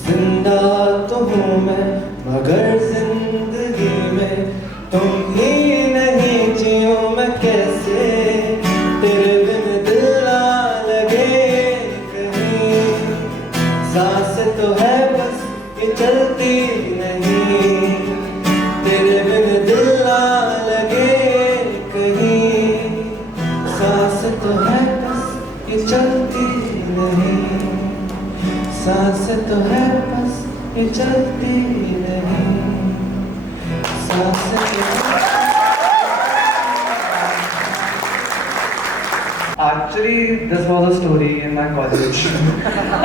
जिंदा तो हूँ मैं मगर जिंदगी में तुम ही नहीं, जियूं मैं कैसे। तेरे बिन दिल ना लगे कहीं, सांस तो है बस ये चलती नहीं। तेरे बिन दिल ना लगे कहीं, सांस तो है बस ये चलती नहीं। सांस तो है बस ये चलती नहीं। सांस Actually, this was a story in my college.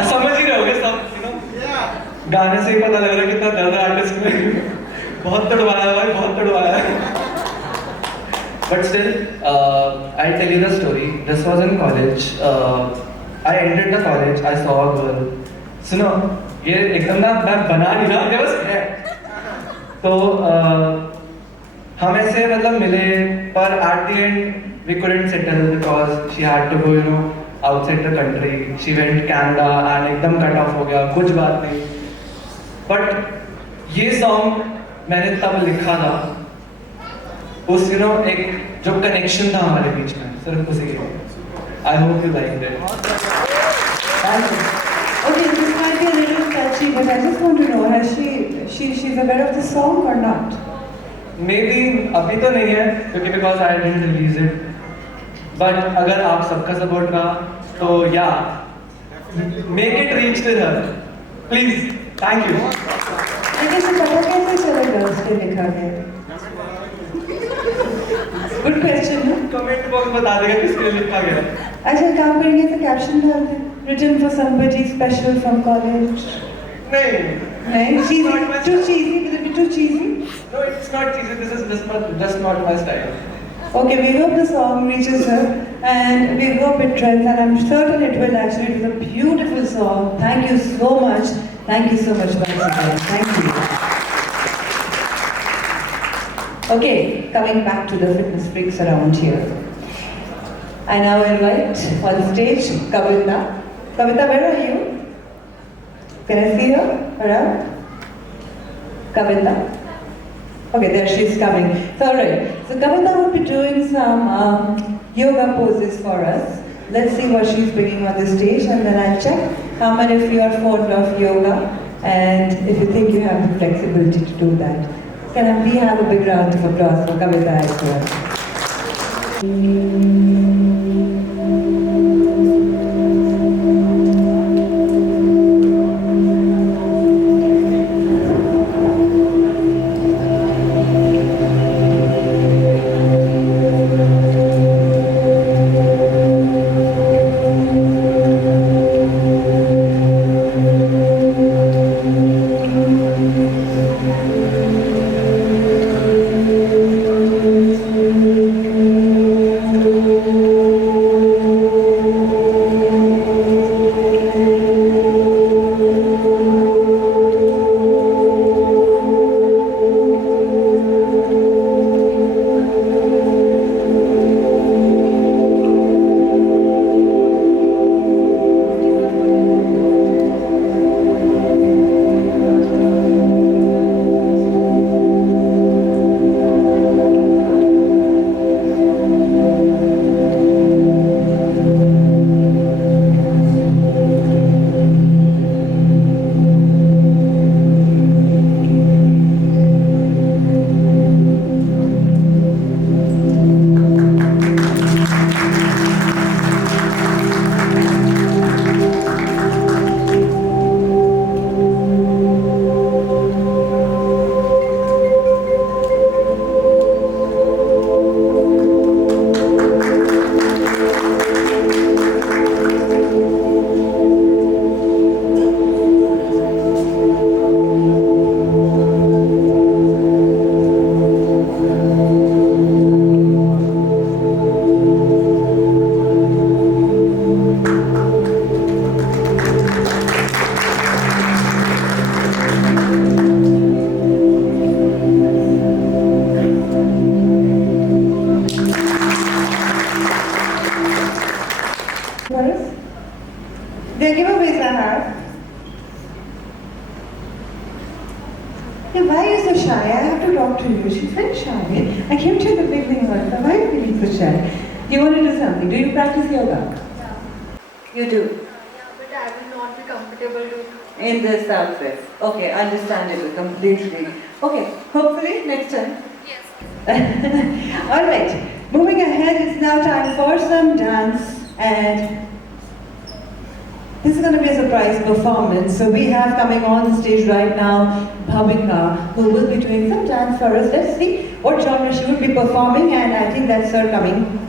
समझ ही रहे होगे सब, you know? गाने से ही पता लग रहा है कितना दर्द है आर्टिस्ट में। बहुत तड़वाया है भाई, बहुत तड़वाया है। But still, I'll tell you the story. This was in college. I entered the college. I saw a girl. सुनो, ये एकदम ना मैं बना नहीं रहा, ये बस है। तो हम ऐसे मतलब मिले, पर at the end we couldn't settle because she had to go, you know, outside the country. She went Canada and एकदम cut off हो गया, कुछ बात नहीं। But ये song मैंने तब लिखा था, उस you know एक जो connection था हमारे बीच में, सिर्फ उसी के लिए। I hope you liked it. Okay, this might be a little touchy, but I just want to know, has she's aware of the song or not? Maybe अभी तो नहीं है, क्योंकि because I didn't release it. But अगर आप सबका support रहा, तो yeah, make it reach to her. Please, thank you. लेकिन इसे पता कैसे चलेगा उसके लिखा है? Good question, ना? Comment box बता देगा किसके लिए लिखा गया। अच्छा, काम करेंगे तो caption डाल दें। Written for somebody special from college. नहीं। नहीं, cheesy, too cheesy, will it be too cheesy? No, it's not cheesy. This is just not my style. Okay, we hope the song reaches her and we hope it trends, and I'm certain it will actually. It is a beautiful song. Thank you so much. Thank you so much once again. Thank you. Okay, coming back to the fitness freaks around here. I now invite on stage Kavita. Kavita, where are you? Can I see her around? Kavita? Okay, there she's coming. So, alright. So, Kavita will be doing some yoga poses for us. Let's see what she's bringing on the stage, and then I'll check how many of you are fond of yoga and if you think you have the flexibility to do that. Can we have a big round of applause for Kavita as well? Yeah, why are you so shy? I have to talk to you. She's very shy. I came to you in the beginning, Martha. Why are you feeling so shy? You want to do something? Do you practice yoga? You do? But I will not be comfortable to. In this outfit. Okay, understandable completely. Okay, hopefully next time. Yes. Alright, moving ahead, it's now time for some dance, and this is going to be a surprise performance. So we have coming on the stage right now Bhavika, who will be doing some dance for us. Let's see what genre she will be performing, and I think that's her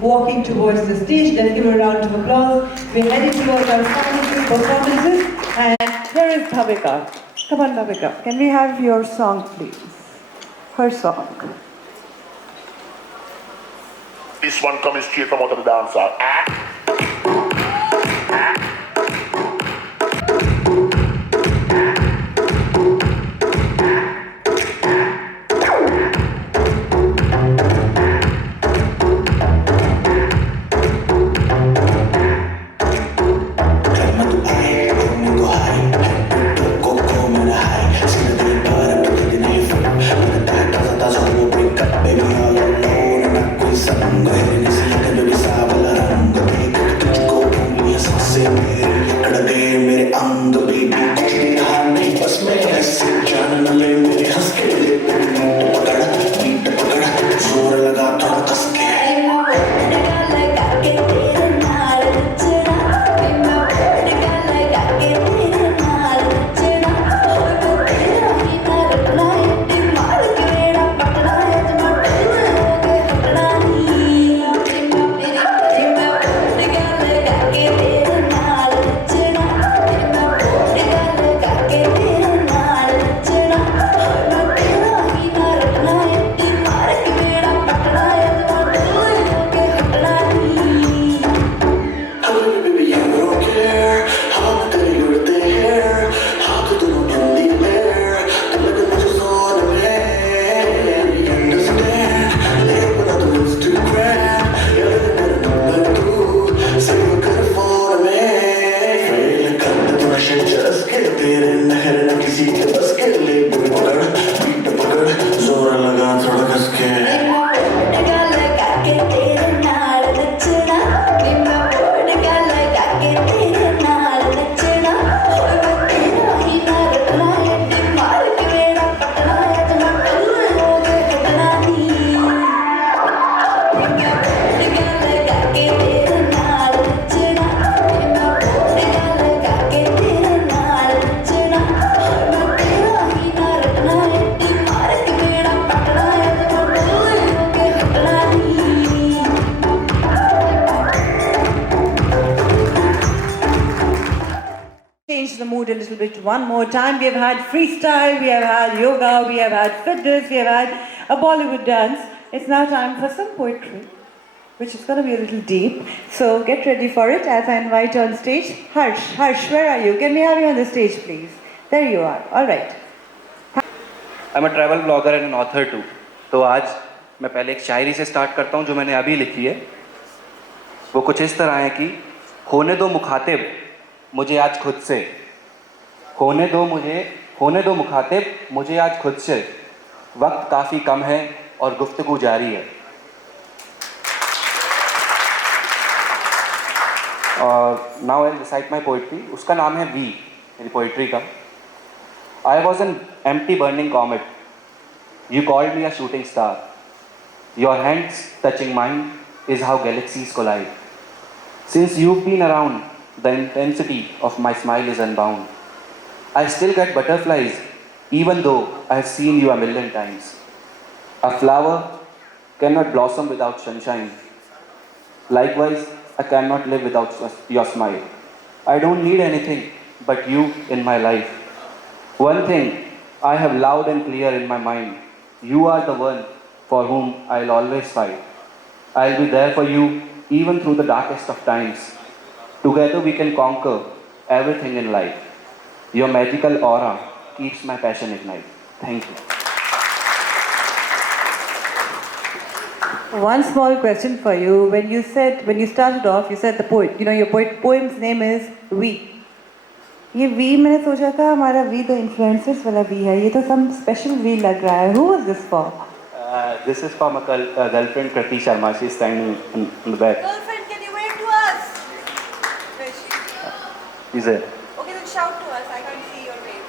walking towards the stage. Let's give her a round of applause. We're heading towards our final two performances, and here is Bhavika. Come on, Bhavika. Can we have your song, please? Her song. This one coming straight from out of the dance hall. Change the mood a little bit one more time. We have had freestyle, we have had yoga, we have had fitness, we have had a Bollywood dance. It's now time for some poetry, which is going to be a little deep. So get ready for it as I invite on stage Harsh. Harsh, where are you? Can we have you on the stage, please? There you are. All right. I'm a travel blogger and an author too. तो आज मैं पहले एक शायरी से start करता हूँ जो मैंने अभी लिखी है. वो कुछ इस तरह है कि होने दो मुखातिब मुझे आज खुद से, होने दो मुखातिब मुझे आज खुद से, वक्त काफ़ी कम है और गुफ्तगू जारी है. और now I recite my poetry. उसका नाम है वी, मेरी पोइट्री का. I was an empty burning comet. You called me a shooting star. Your hands touching mine is how galaxies collide. Since you've been around, the intensity of my smile is unbound. I still get butterflies even though I have seen you a million times. A flower cannot blossom without sunshine. Likewise, I cannot live without your smile. I don't need anything but you in my life. One thing I have loud and clear in my mind. You are the one for whom I'll always fight. I'll be there for you even through the darkest of times. Together we can conquer everything in life. Your magical aura keeps my passion ignite. Thank you. One small question for you. When you started off, you said the poet. Your poem's name is We. ये we मैंने सोचा था हमारा we the influencers वाला we है, ये तो some special we लग रहा है. Who was this for? This is for my girlfriend Kriti Sharma. She's standing in the back. Girlfriend, can you wave to us? Where is she? She's there. Okay, then shout to us. I can't see your wave.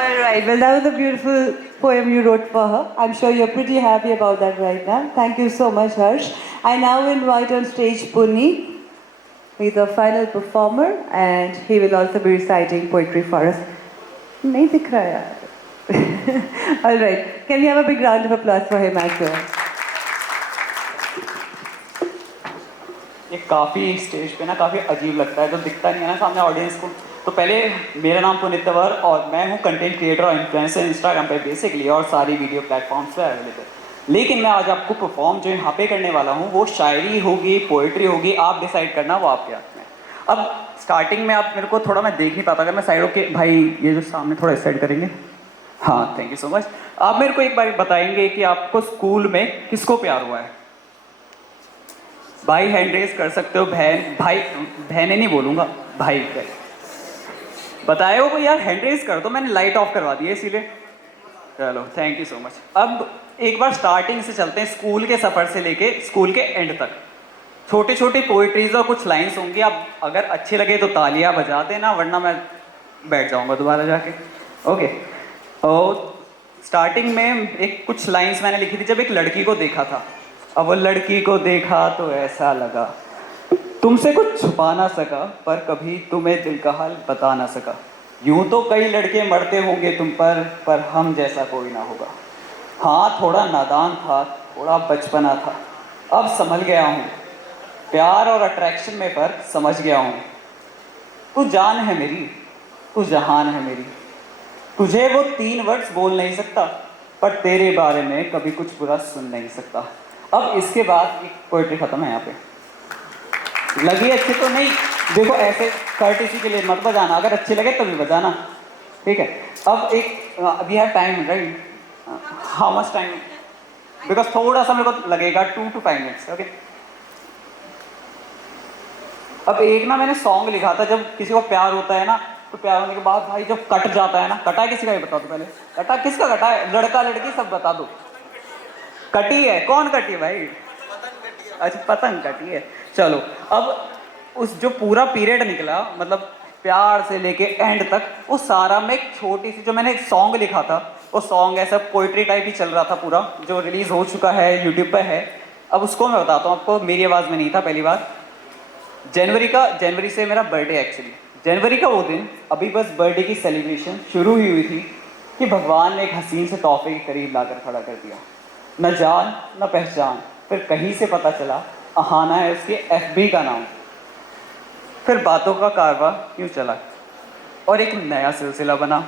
All right. Well, that was a beautiful poem you wrote for her. I'm sure you're pretty happy about that right now. Thank you so much, Harsh. I now invite on stage Punni. He's a final performer and he will also be reciting poetry for us. नहीं दिख रहा यार. All right. Can we have a big round of applause for him as well? ये काफ़ी stage पे ना काफ़ी अजीब लगता है, जो दिखता नहीं है ना सामने ऑडियंस को. तो पहले मेरा नाम पुनीत तंवर और मैं हूँ कंटेंट क्रिएटर और इन्फ्लुएंसर इंस्टाग्राम पे बेसिकली और सारी वीडियो प्लेटफॉर्म्स पे अवेलेबल. लेकिन मैं आज आपको परफॉर्म जो यहाँ पे करने वाला हूँ वो शायरी होगी, पोइट्री होगी, आप डिसाइड करना, वो आपके हाथ में. अब स्टार्टिंग में आप मेरे को थोड़ा मैं देख नहीं पाता, अगर मैं साइड के भाई ये जो सामने थोड़ा इस साइड करेंगे. हाँ, थैंक यू सो मच. आप मेरे को एक बार बताएंगे कि आपको स्कूल में किसको प्यार हुआ है? भाई हैंड रेज कर सकते हो. बहन, भाई, बहनें नहीं बोलूँगा, भाई बताए हो यार, हैंड रेज कर दो. मैंने लाइट ऑफ करवा दी है इसीलिए. चलो, थैंक यू सो मच. अब एक बार स्टार्टिंग से चलते हैं, स्कूल के सफ़र से लेके स्कूल के एंड तक. छोटी छोटी पोइट्रीज और कुछ लाइंस होंगी. आप अगर अच्छे लगे तो तालियां बजा देना, वरना मैं बैठ जाऊंगा दोबारा जाके. ओके. और स्टार्टिंग में एक कुछ लाइंस मैंने लिखी थी. जब एक लड़की को देखा था, अब वो लड़की को देखा तो ऐसा लगा, तुमसे कुछ छुपा ना सका, पर कभी तुम्हें दिल का हाल बता ना सका. यूं तो कई लड़के मरते होंगे तुम पर हम जैसा कोई ना होगा. हाँ, थोड़ा नादान था, थोड़ा बचपना था, अब संभल गया हूँ. प्यार और अट्रैक्शन में फ़र्क समझ गया हूँ. तू जान है मेरी, तू जहान है मेरी. तुझे वो 3 वर्ड्स बोल नहीं सकता, पर तेरे बारे में कभी कुछ बुरा सुन नहीं सकता. अब इसके बाद एक पोइट्री ख़त्म है यहाँ पे. लगी अच्छी तो नहीं, देखो ऐसे कर्टिसी के लिए मत बजाना, अगर अच्छे लगे तभी बजाना, ठीक है. अब एक we have time right, how much time, because थोड़ा सा मेरे को लगेगा 2 to 5 मिनट्स. ओके. अब एक ना मैंने सॉन्ग लिखा था, जब किसी को प्यार होता है ना, तो प्यार होने के बाद भाई जब कट जाता है ना, कटा है किसी का, ये बता दो पहले, कटा किसका कटा है? लड़का लड़की सब बता दो. कटी है, कौन कटी भाई? अच्छा, पतंग कटी है. चलो, अब उस जो पूरा पीरियड निकला, मतलब प्यार से लेके एंड तक, वो सारा में एक छोटी सी जो मैंने सॉन्ग लिखा था, वो सॉन्ग ऐसा पोइट्री टाइप ही चल रहा था पूरा, जो रिलीज हो चुका है, यूट्यूब पे है. अब उसको मैं बताता हूँ आपको. मेरी आवाज़ में नहीं था पहली बार. जनवरी से मेरा बर्थडे एक्चुअली. जनवरी का वो दिन, अभी बस बर्थडे की सेलिब्रेशन शुरू ही हुई थी कि भगवान ने एक हसीन से तोहफे के करीब लाकर खड़ा कर दिया. न जान न पहचान, फिर कहीं से पता चला अहाना है उसके FB का नाम. फिर बातों का कारवां यूँ चला और एक नया सिलसिला बना.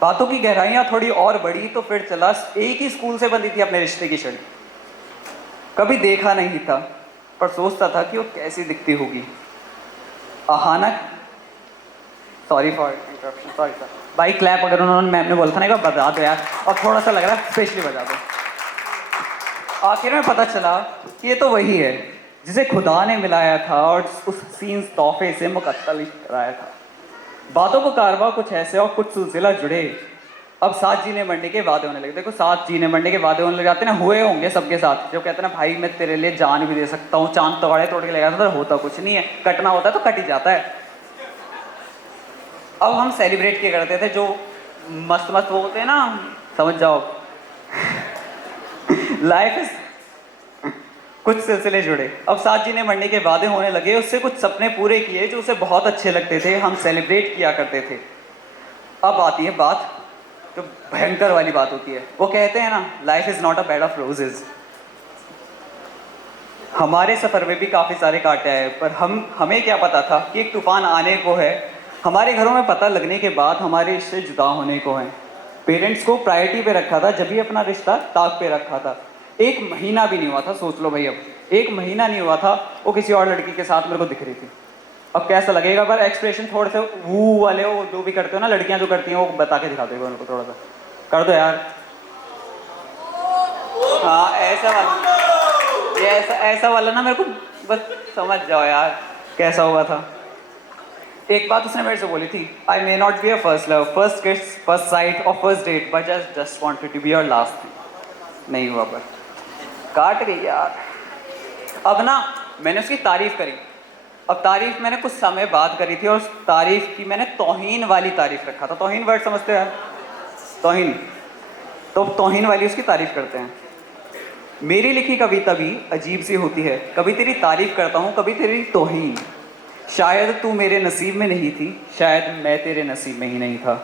बातों की गहराइयाँ थोड़ी और बढ़ी तो फिर चला. एक ही स्कूल से बंधी थी अपने रिश्ते की शर्ट. कभी देखा नहीं था, पर सोचता था कि वो कैसी दिखती होगी. Ahana, sorry for interruption, sorry sir. भाई क्लैप अगर उन्होंने मैम ने बोला था ना, एक बार बजा दो यार, और थोड़ा सा लग रहा है स्पेशली बजा दो. आखिर में पता चला कि ये तो वही है जिसे खुदा ने मिलाया था और उस हसीन तोहफे से मुकत्तल कराया था. बातों को कारवां कुछ ऐसे और कुछ सिलसिला जुड़े. अब साथ जीने मरने के वादे होने लगे. देखो, साथ जीने मरने के वादे होने लग जाते ना, हुए होंगे सबके साथ, जो कहते हैं ना भाई मैं तेरे लिए जान भी दे सकता हूँ, चांद तोड़े तोड़ के ले जाता, तो होता कुछ नहीं है. कटना होता है तो कट ही जाता है. अब हम सेलिब्रेट किया करते थे, जो मस्त मस्त वो होते हैं ना, समझ जाओ. लाइफ इज कुछ सिलसिले जुड़े. अब साथ जीने मरने के वादे होने लगे. उससे कुछ सपने पूरे किए जो उसे बहुत अच्छे लगते थे, हम सेलिब्रेट किया करते थे. अब आती है बात जो भयंकर वाली बात होती है. वो कहते हैं ना, life is not a bed of roses. हमारे सफ़र में भी काफ़ी सारे कांटे आए, पर हमें क्या पता था कि एक तूफान आने को है. हमारे घरों में पता लगने के बाद हमारे रिश्ते जुदा होने को हैं. पेरेंट्स को प्रायोरिटी पे रखा था, जब भी अपना रिश्ता ताक पे रखा था. 1 महीना भी नहीं हुआ था, सोच लो भाई. अब 1 महीना नहीं हुआ था, वो किसी और लड़की के साथ मेरे को दिख रही थी. अब कैसा लगेगा? पर एक्सप्रेशन थोड़े से वो वाले, वो जो भी करते हो ना लड़कियां जो करती हैं, वो बता के दिखा देगा उनको. थोड़ा सा कर दो यार. हाँ, ऐसा वाला, ये ऐसा वाला ना, मेरे को बस समझ जाओ यार कैसा हुआ था. एक बात उसने मेरे से बोली थी, I may not be a first love, first kiss, first sight और first date, but just wanted to be your last thing. नहीं हुआ, पर काट गई यार। अब ना मैंने उसकी तारीफ करी, अब तारीफ मैंने कुछ समय बाद करी थी, और उस तारीफ की मैंने तौहीन वाली तारीफ रखा था। तौहीन वर्ड समझते हैं? तौहीन, तो तौहीन वाली उसकी तारीफ करते हैं। मेरी लिखी कविता भी अजीब सी होती है, कभी तेरी तारीफ करता हूँ, कभी तेरी तौहीन। शायद तू मेरे नसीब में नहीं थी, शायद मैं तेरे नसीब में ही नहीं था,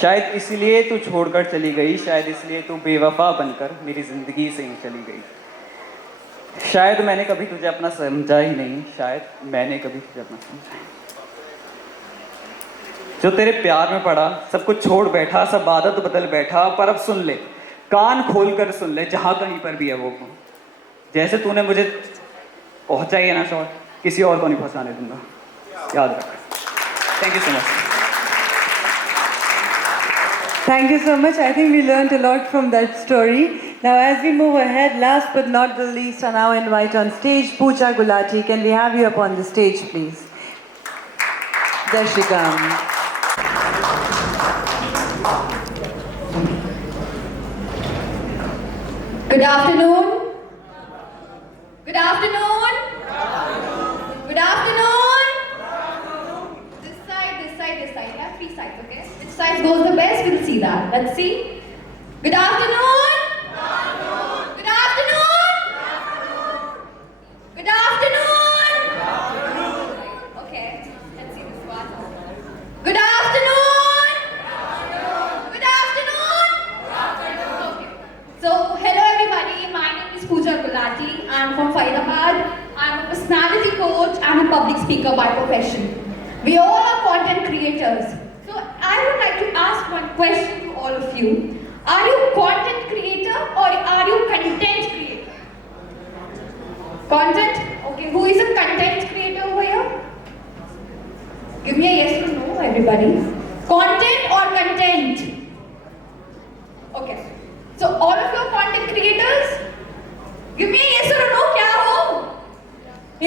शायद इसलिए तू छोड़कर चली गई, शायद इसलिए तू बेवफा बनकर मेरी ज़िंदगी से ही चली गई। शायद मैंने कभी तुझे अपना समझा ही नहीं, शायद मैंने कभी तुझे अपना समझा ही। जो तेरे प्यार में पड़ा, सब कुछ छोड़ बैठा, सब आदत बदल बैठा, पर अब सुन ले, कान खोल कर सुन ले, जहाँ कहीं पर भी है वो कौन। जैसे तूने मुझे पहुँचाई है ना शॉट, किसी और को नहीं पहुँचाने दूंगा, याद रख। Thank you so much. Thank you so much. I think we learned a lot from that story. Now, as we move ahead, last but not the least, I now invite on stage Pooja Gulati. Can we have you up on the stage, please? There she comes. Good afternoon. Good afternoon. Good afternoon. This side, this side, this side. I have three sides, okay? Which side goes the best? We'll see that. Let's see. Good afternoon. Good afternoon. Good afternoon. Okay, let's see this one. Good afternoon. Good afternoon. Okay. So, hello everybody. My name is Pooja Gulati. I'm from Faridabad. I'm a personality coach and a public speaker by profession. We all are content creators. So, I would like to ask one question to all of you. Are you content creator or are you content creator? Content? Okay, who is a content creator over here? Give me a yes or no, everybody. Content or content? Okay. So all of you are content creators? Give me a yes or no, क्या हो?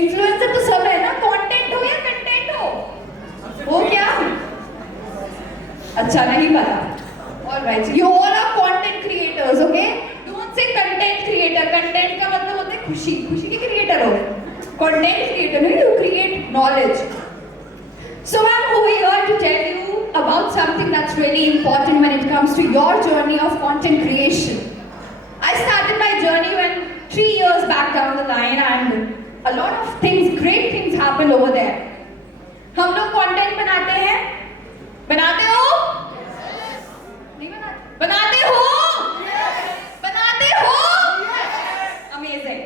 Influencer तो सब है ना, content हो या content हो? वो क्या? अच्छा नहीं पता. Alright, so you all are content creators, okay? Don't say content creator. Content का मतलब होता है खुशी. खुशी के creator हो. Content creator, no, you create knowledge. So I'm over here to tell you about something that's really important when it comes to your journey of content creation. I started my journey when 3 years back down the line, and a lot of things, great things happened over there. हम लोग content बनाते हैं? बनाते हो? नहीं बनाते? बनाते हो? बनाते हो? Amazing.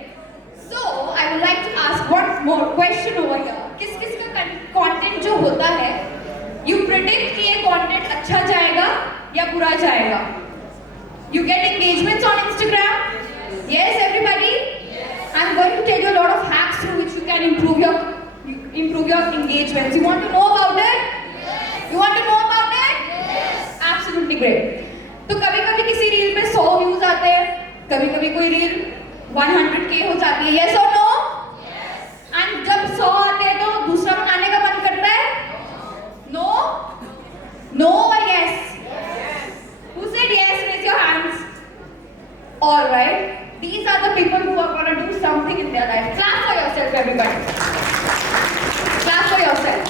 So I would like to ask one more question over here. किस का content जो होता है, you predict कि ये content अच्छा जाएगा या बुरा जाएगा? You get engagements on Instagram? Yes, everybody? I'm going to tell you a lot of hacks through which you can improve your engagements. You want to know about it? You want to know about it? Absolutely great. तो कभी-कभी किसी reel में 100 views आते हैं, कभी-कभी कोई reel 100K हो जाती है. Yes or no? And जब 100 आते हैं तो दूसरा बनाने का मन करता है? No? No or yes? Who said yes? Raise your hands. All right. These are the people who are going to do something in their life. Clap for yourself, everybody. Clap for yourself.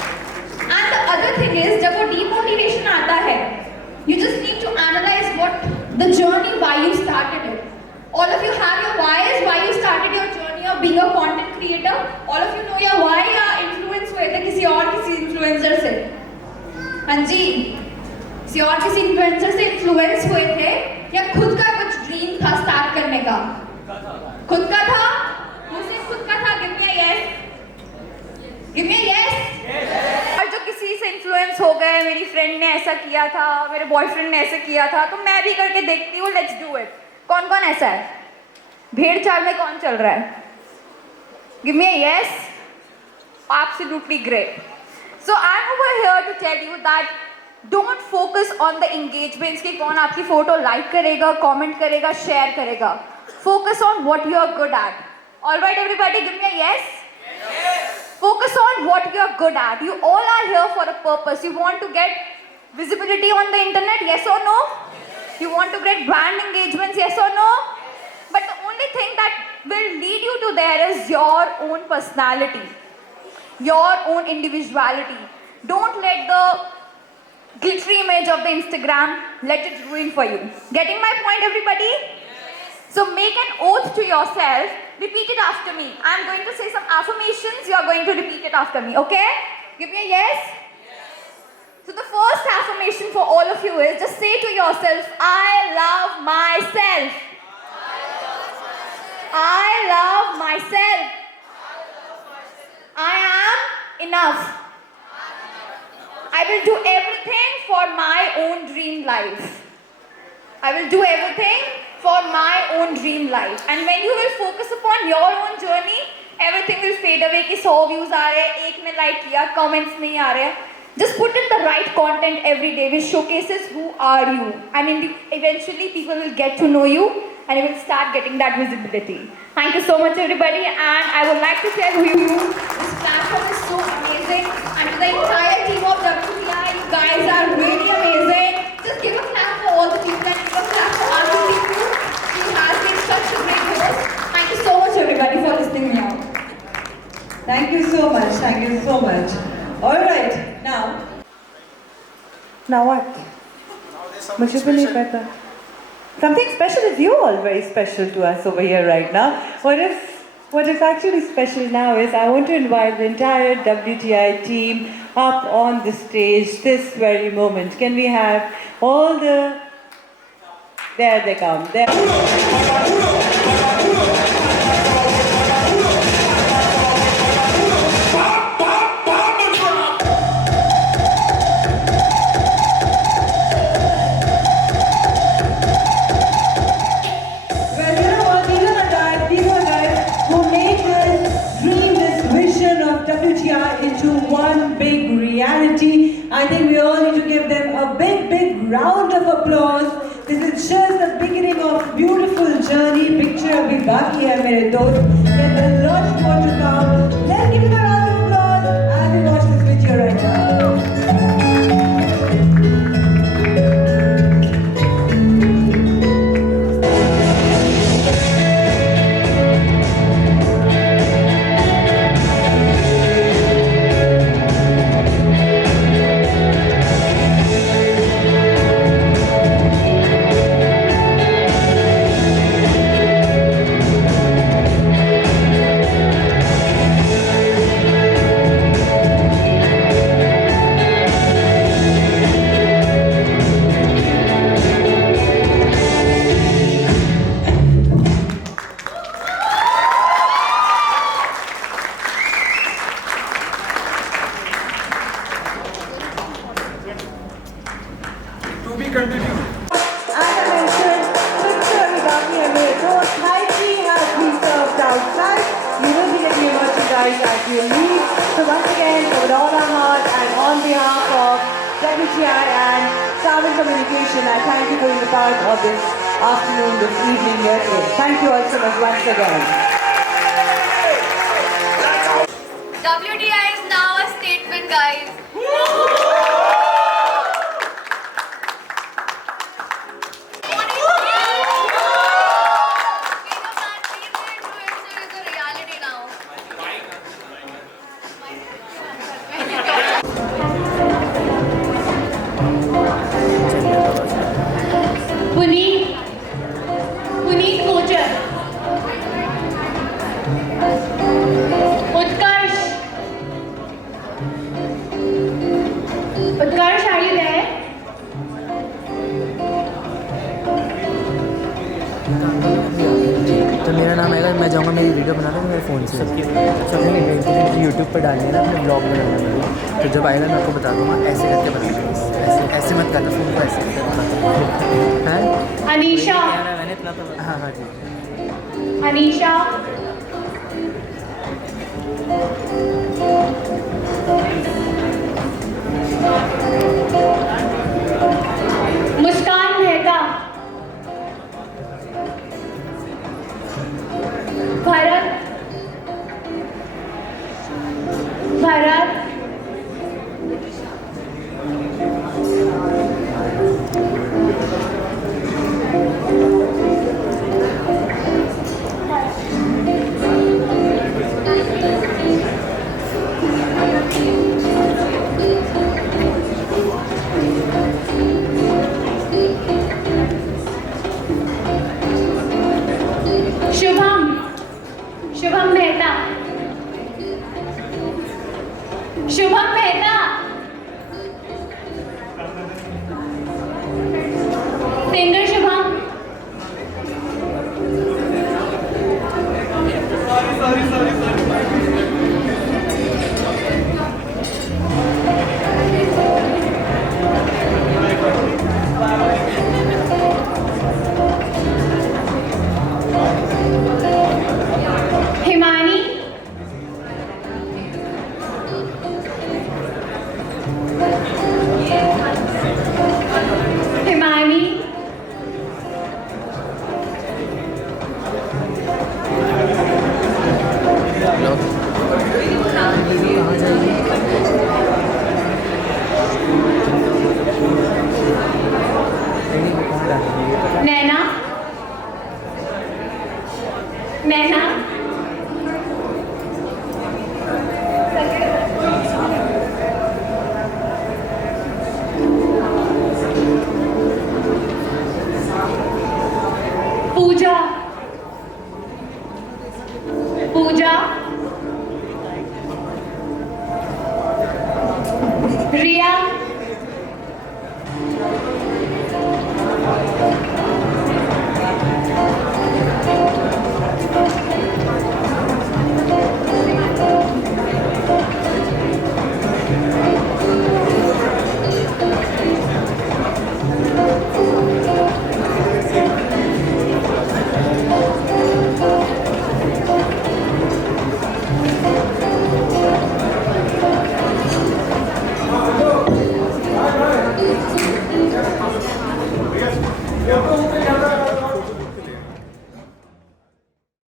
And the other thing is, जब वो demotivation आता है, you just need to analyze what the journey, why you started it. All of you have your whys, why you started your journey of being a content creator. All of you know your why या influence हुए थे किसी influencer से. हाँ जी, किसी और किसी influencer से influence हुए थे या खुद का कुछ dream था start करने का? खुद का था? मुझे खुद का था. Give me a yes. Give me a yes. और जो किसी से influence हो गए, मेरी friend ने ऐसा किया था, मेरे boyfriend ने ऐसे किया था, तो मैं भी करके देखती हूँ. Let's do it. कौन कौन ऐसा है? भेड़ चाल में कौन चल रहा है? Give me a yes. Absolutely great. So I'm over here to tell you that don't focus on the engagements कि कौन आपकी फोटो like करेगा, comment करेगा, share करेगा. Focus on what you are good at. All right, everybody, give me a yes. Yes. Focus on what you're good at. You all are here for a purpose. You want to get visibility on the internet, yes or no? You want to get brand engagements, yes or no? But the only thing that will lead you to there is your own personality, your own individuality. Don't let the glittery image of the Instagram, let it ruin for you. Getting my point, everybody? So make an oath to yourself. Repeat it after me. I'm going to say some affirmations. You are going to repeat it after me, okay? Give me a yes. So the first affirmation for all of you is just say to yourself, I love myself. I love myself. I am enough. I will do everything for my own dream life. I will do everything for my own dream life. And when you will focus upon your own journey, everything will fade away. कि 100 views आ रहे, एक ने like किया, comments नहीं आ रहे. Just put in the right content every day which showcases who are you. And eventually people will get to know you and you will start getting that visibility. Thank you so much, everybody. And I would like to tell you, this platform is so amazing. And to the entire team of WTI, you guys are really amazing. Just give a clap for all the people and give a clap for Aarti Tiku. She has been such a great host. Thank you so much, everybody, for listening me out. Thank you so much. Thank you so much. All right, now. Now what? Mujhe bhi nahi pata. Something special is you all very special to us over here right now. What is actually special now is I want to invite the entire WTI team up on the stage this very moment. Can we have all the... There they come. There. Into one big reality. I think we all need to give them a big round of applause. This is just the beginning of a beautiful journey. Picture abhi baki hai mere dost. There's a lot more to come. Let's give them a round of applause as we watch this video right now. Thank you all so much once again. WTI is now a statement, guys. Puneet Kochar, Utkarsh, are you there? तो मेरा नाम आएगा, मैं जाऊँगा मेरी video बनाना मेरे phone से सबके यूट्यूब पर डालनी है ना, अपने ब्लॉग बनाना है। तो जब आएगा मैं आपको बता दूँगा, ऐसे करके बताना, ऐसे मत करना फ़ोन को, ऐसे हैं। अनीशा, हाँ जी, अनीशा,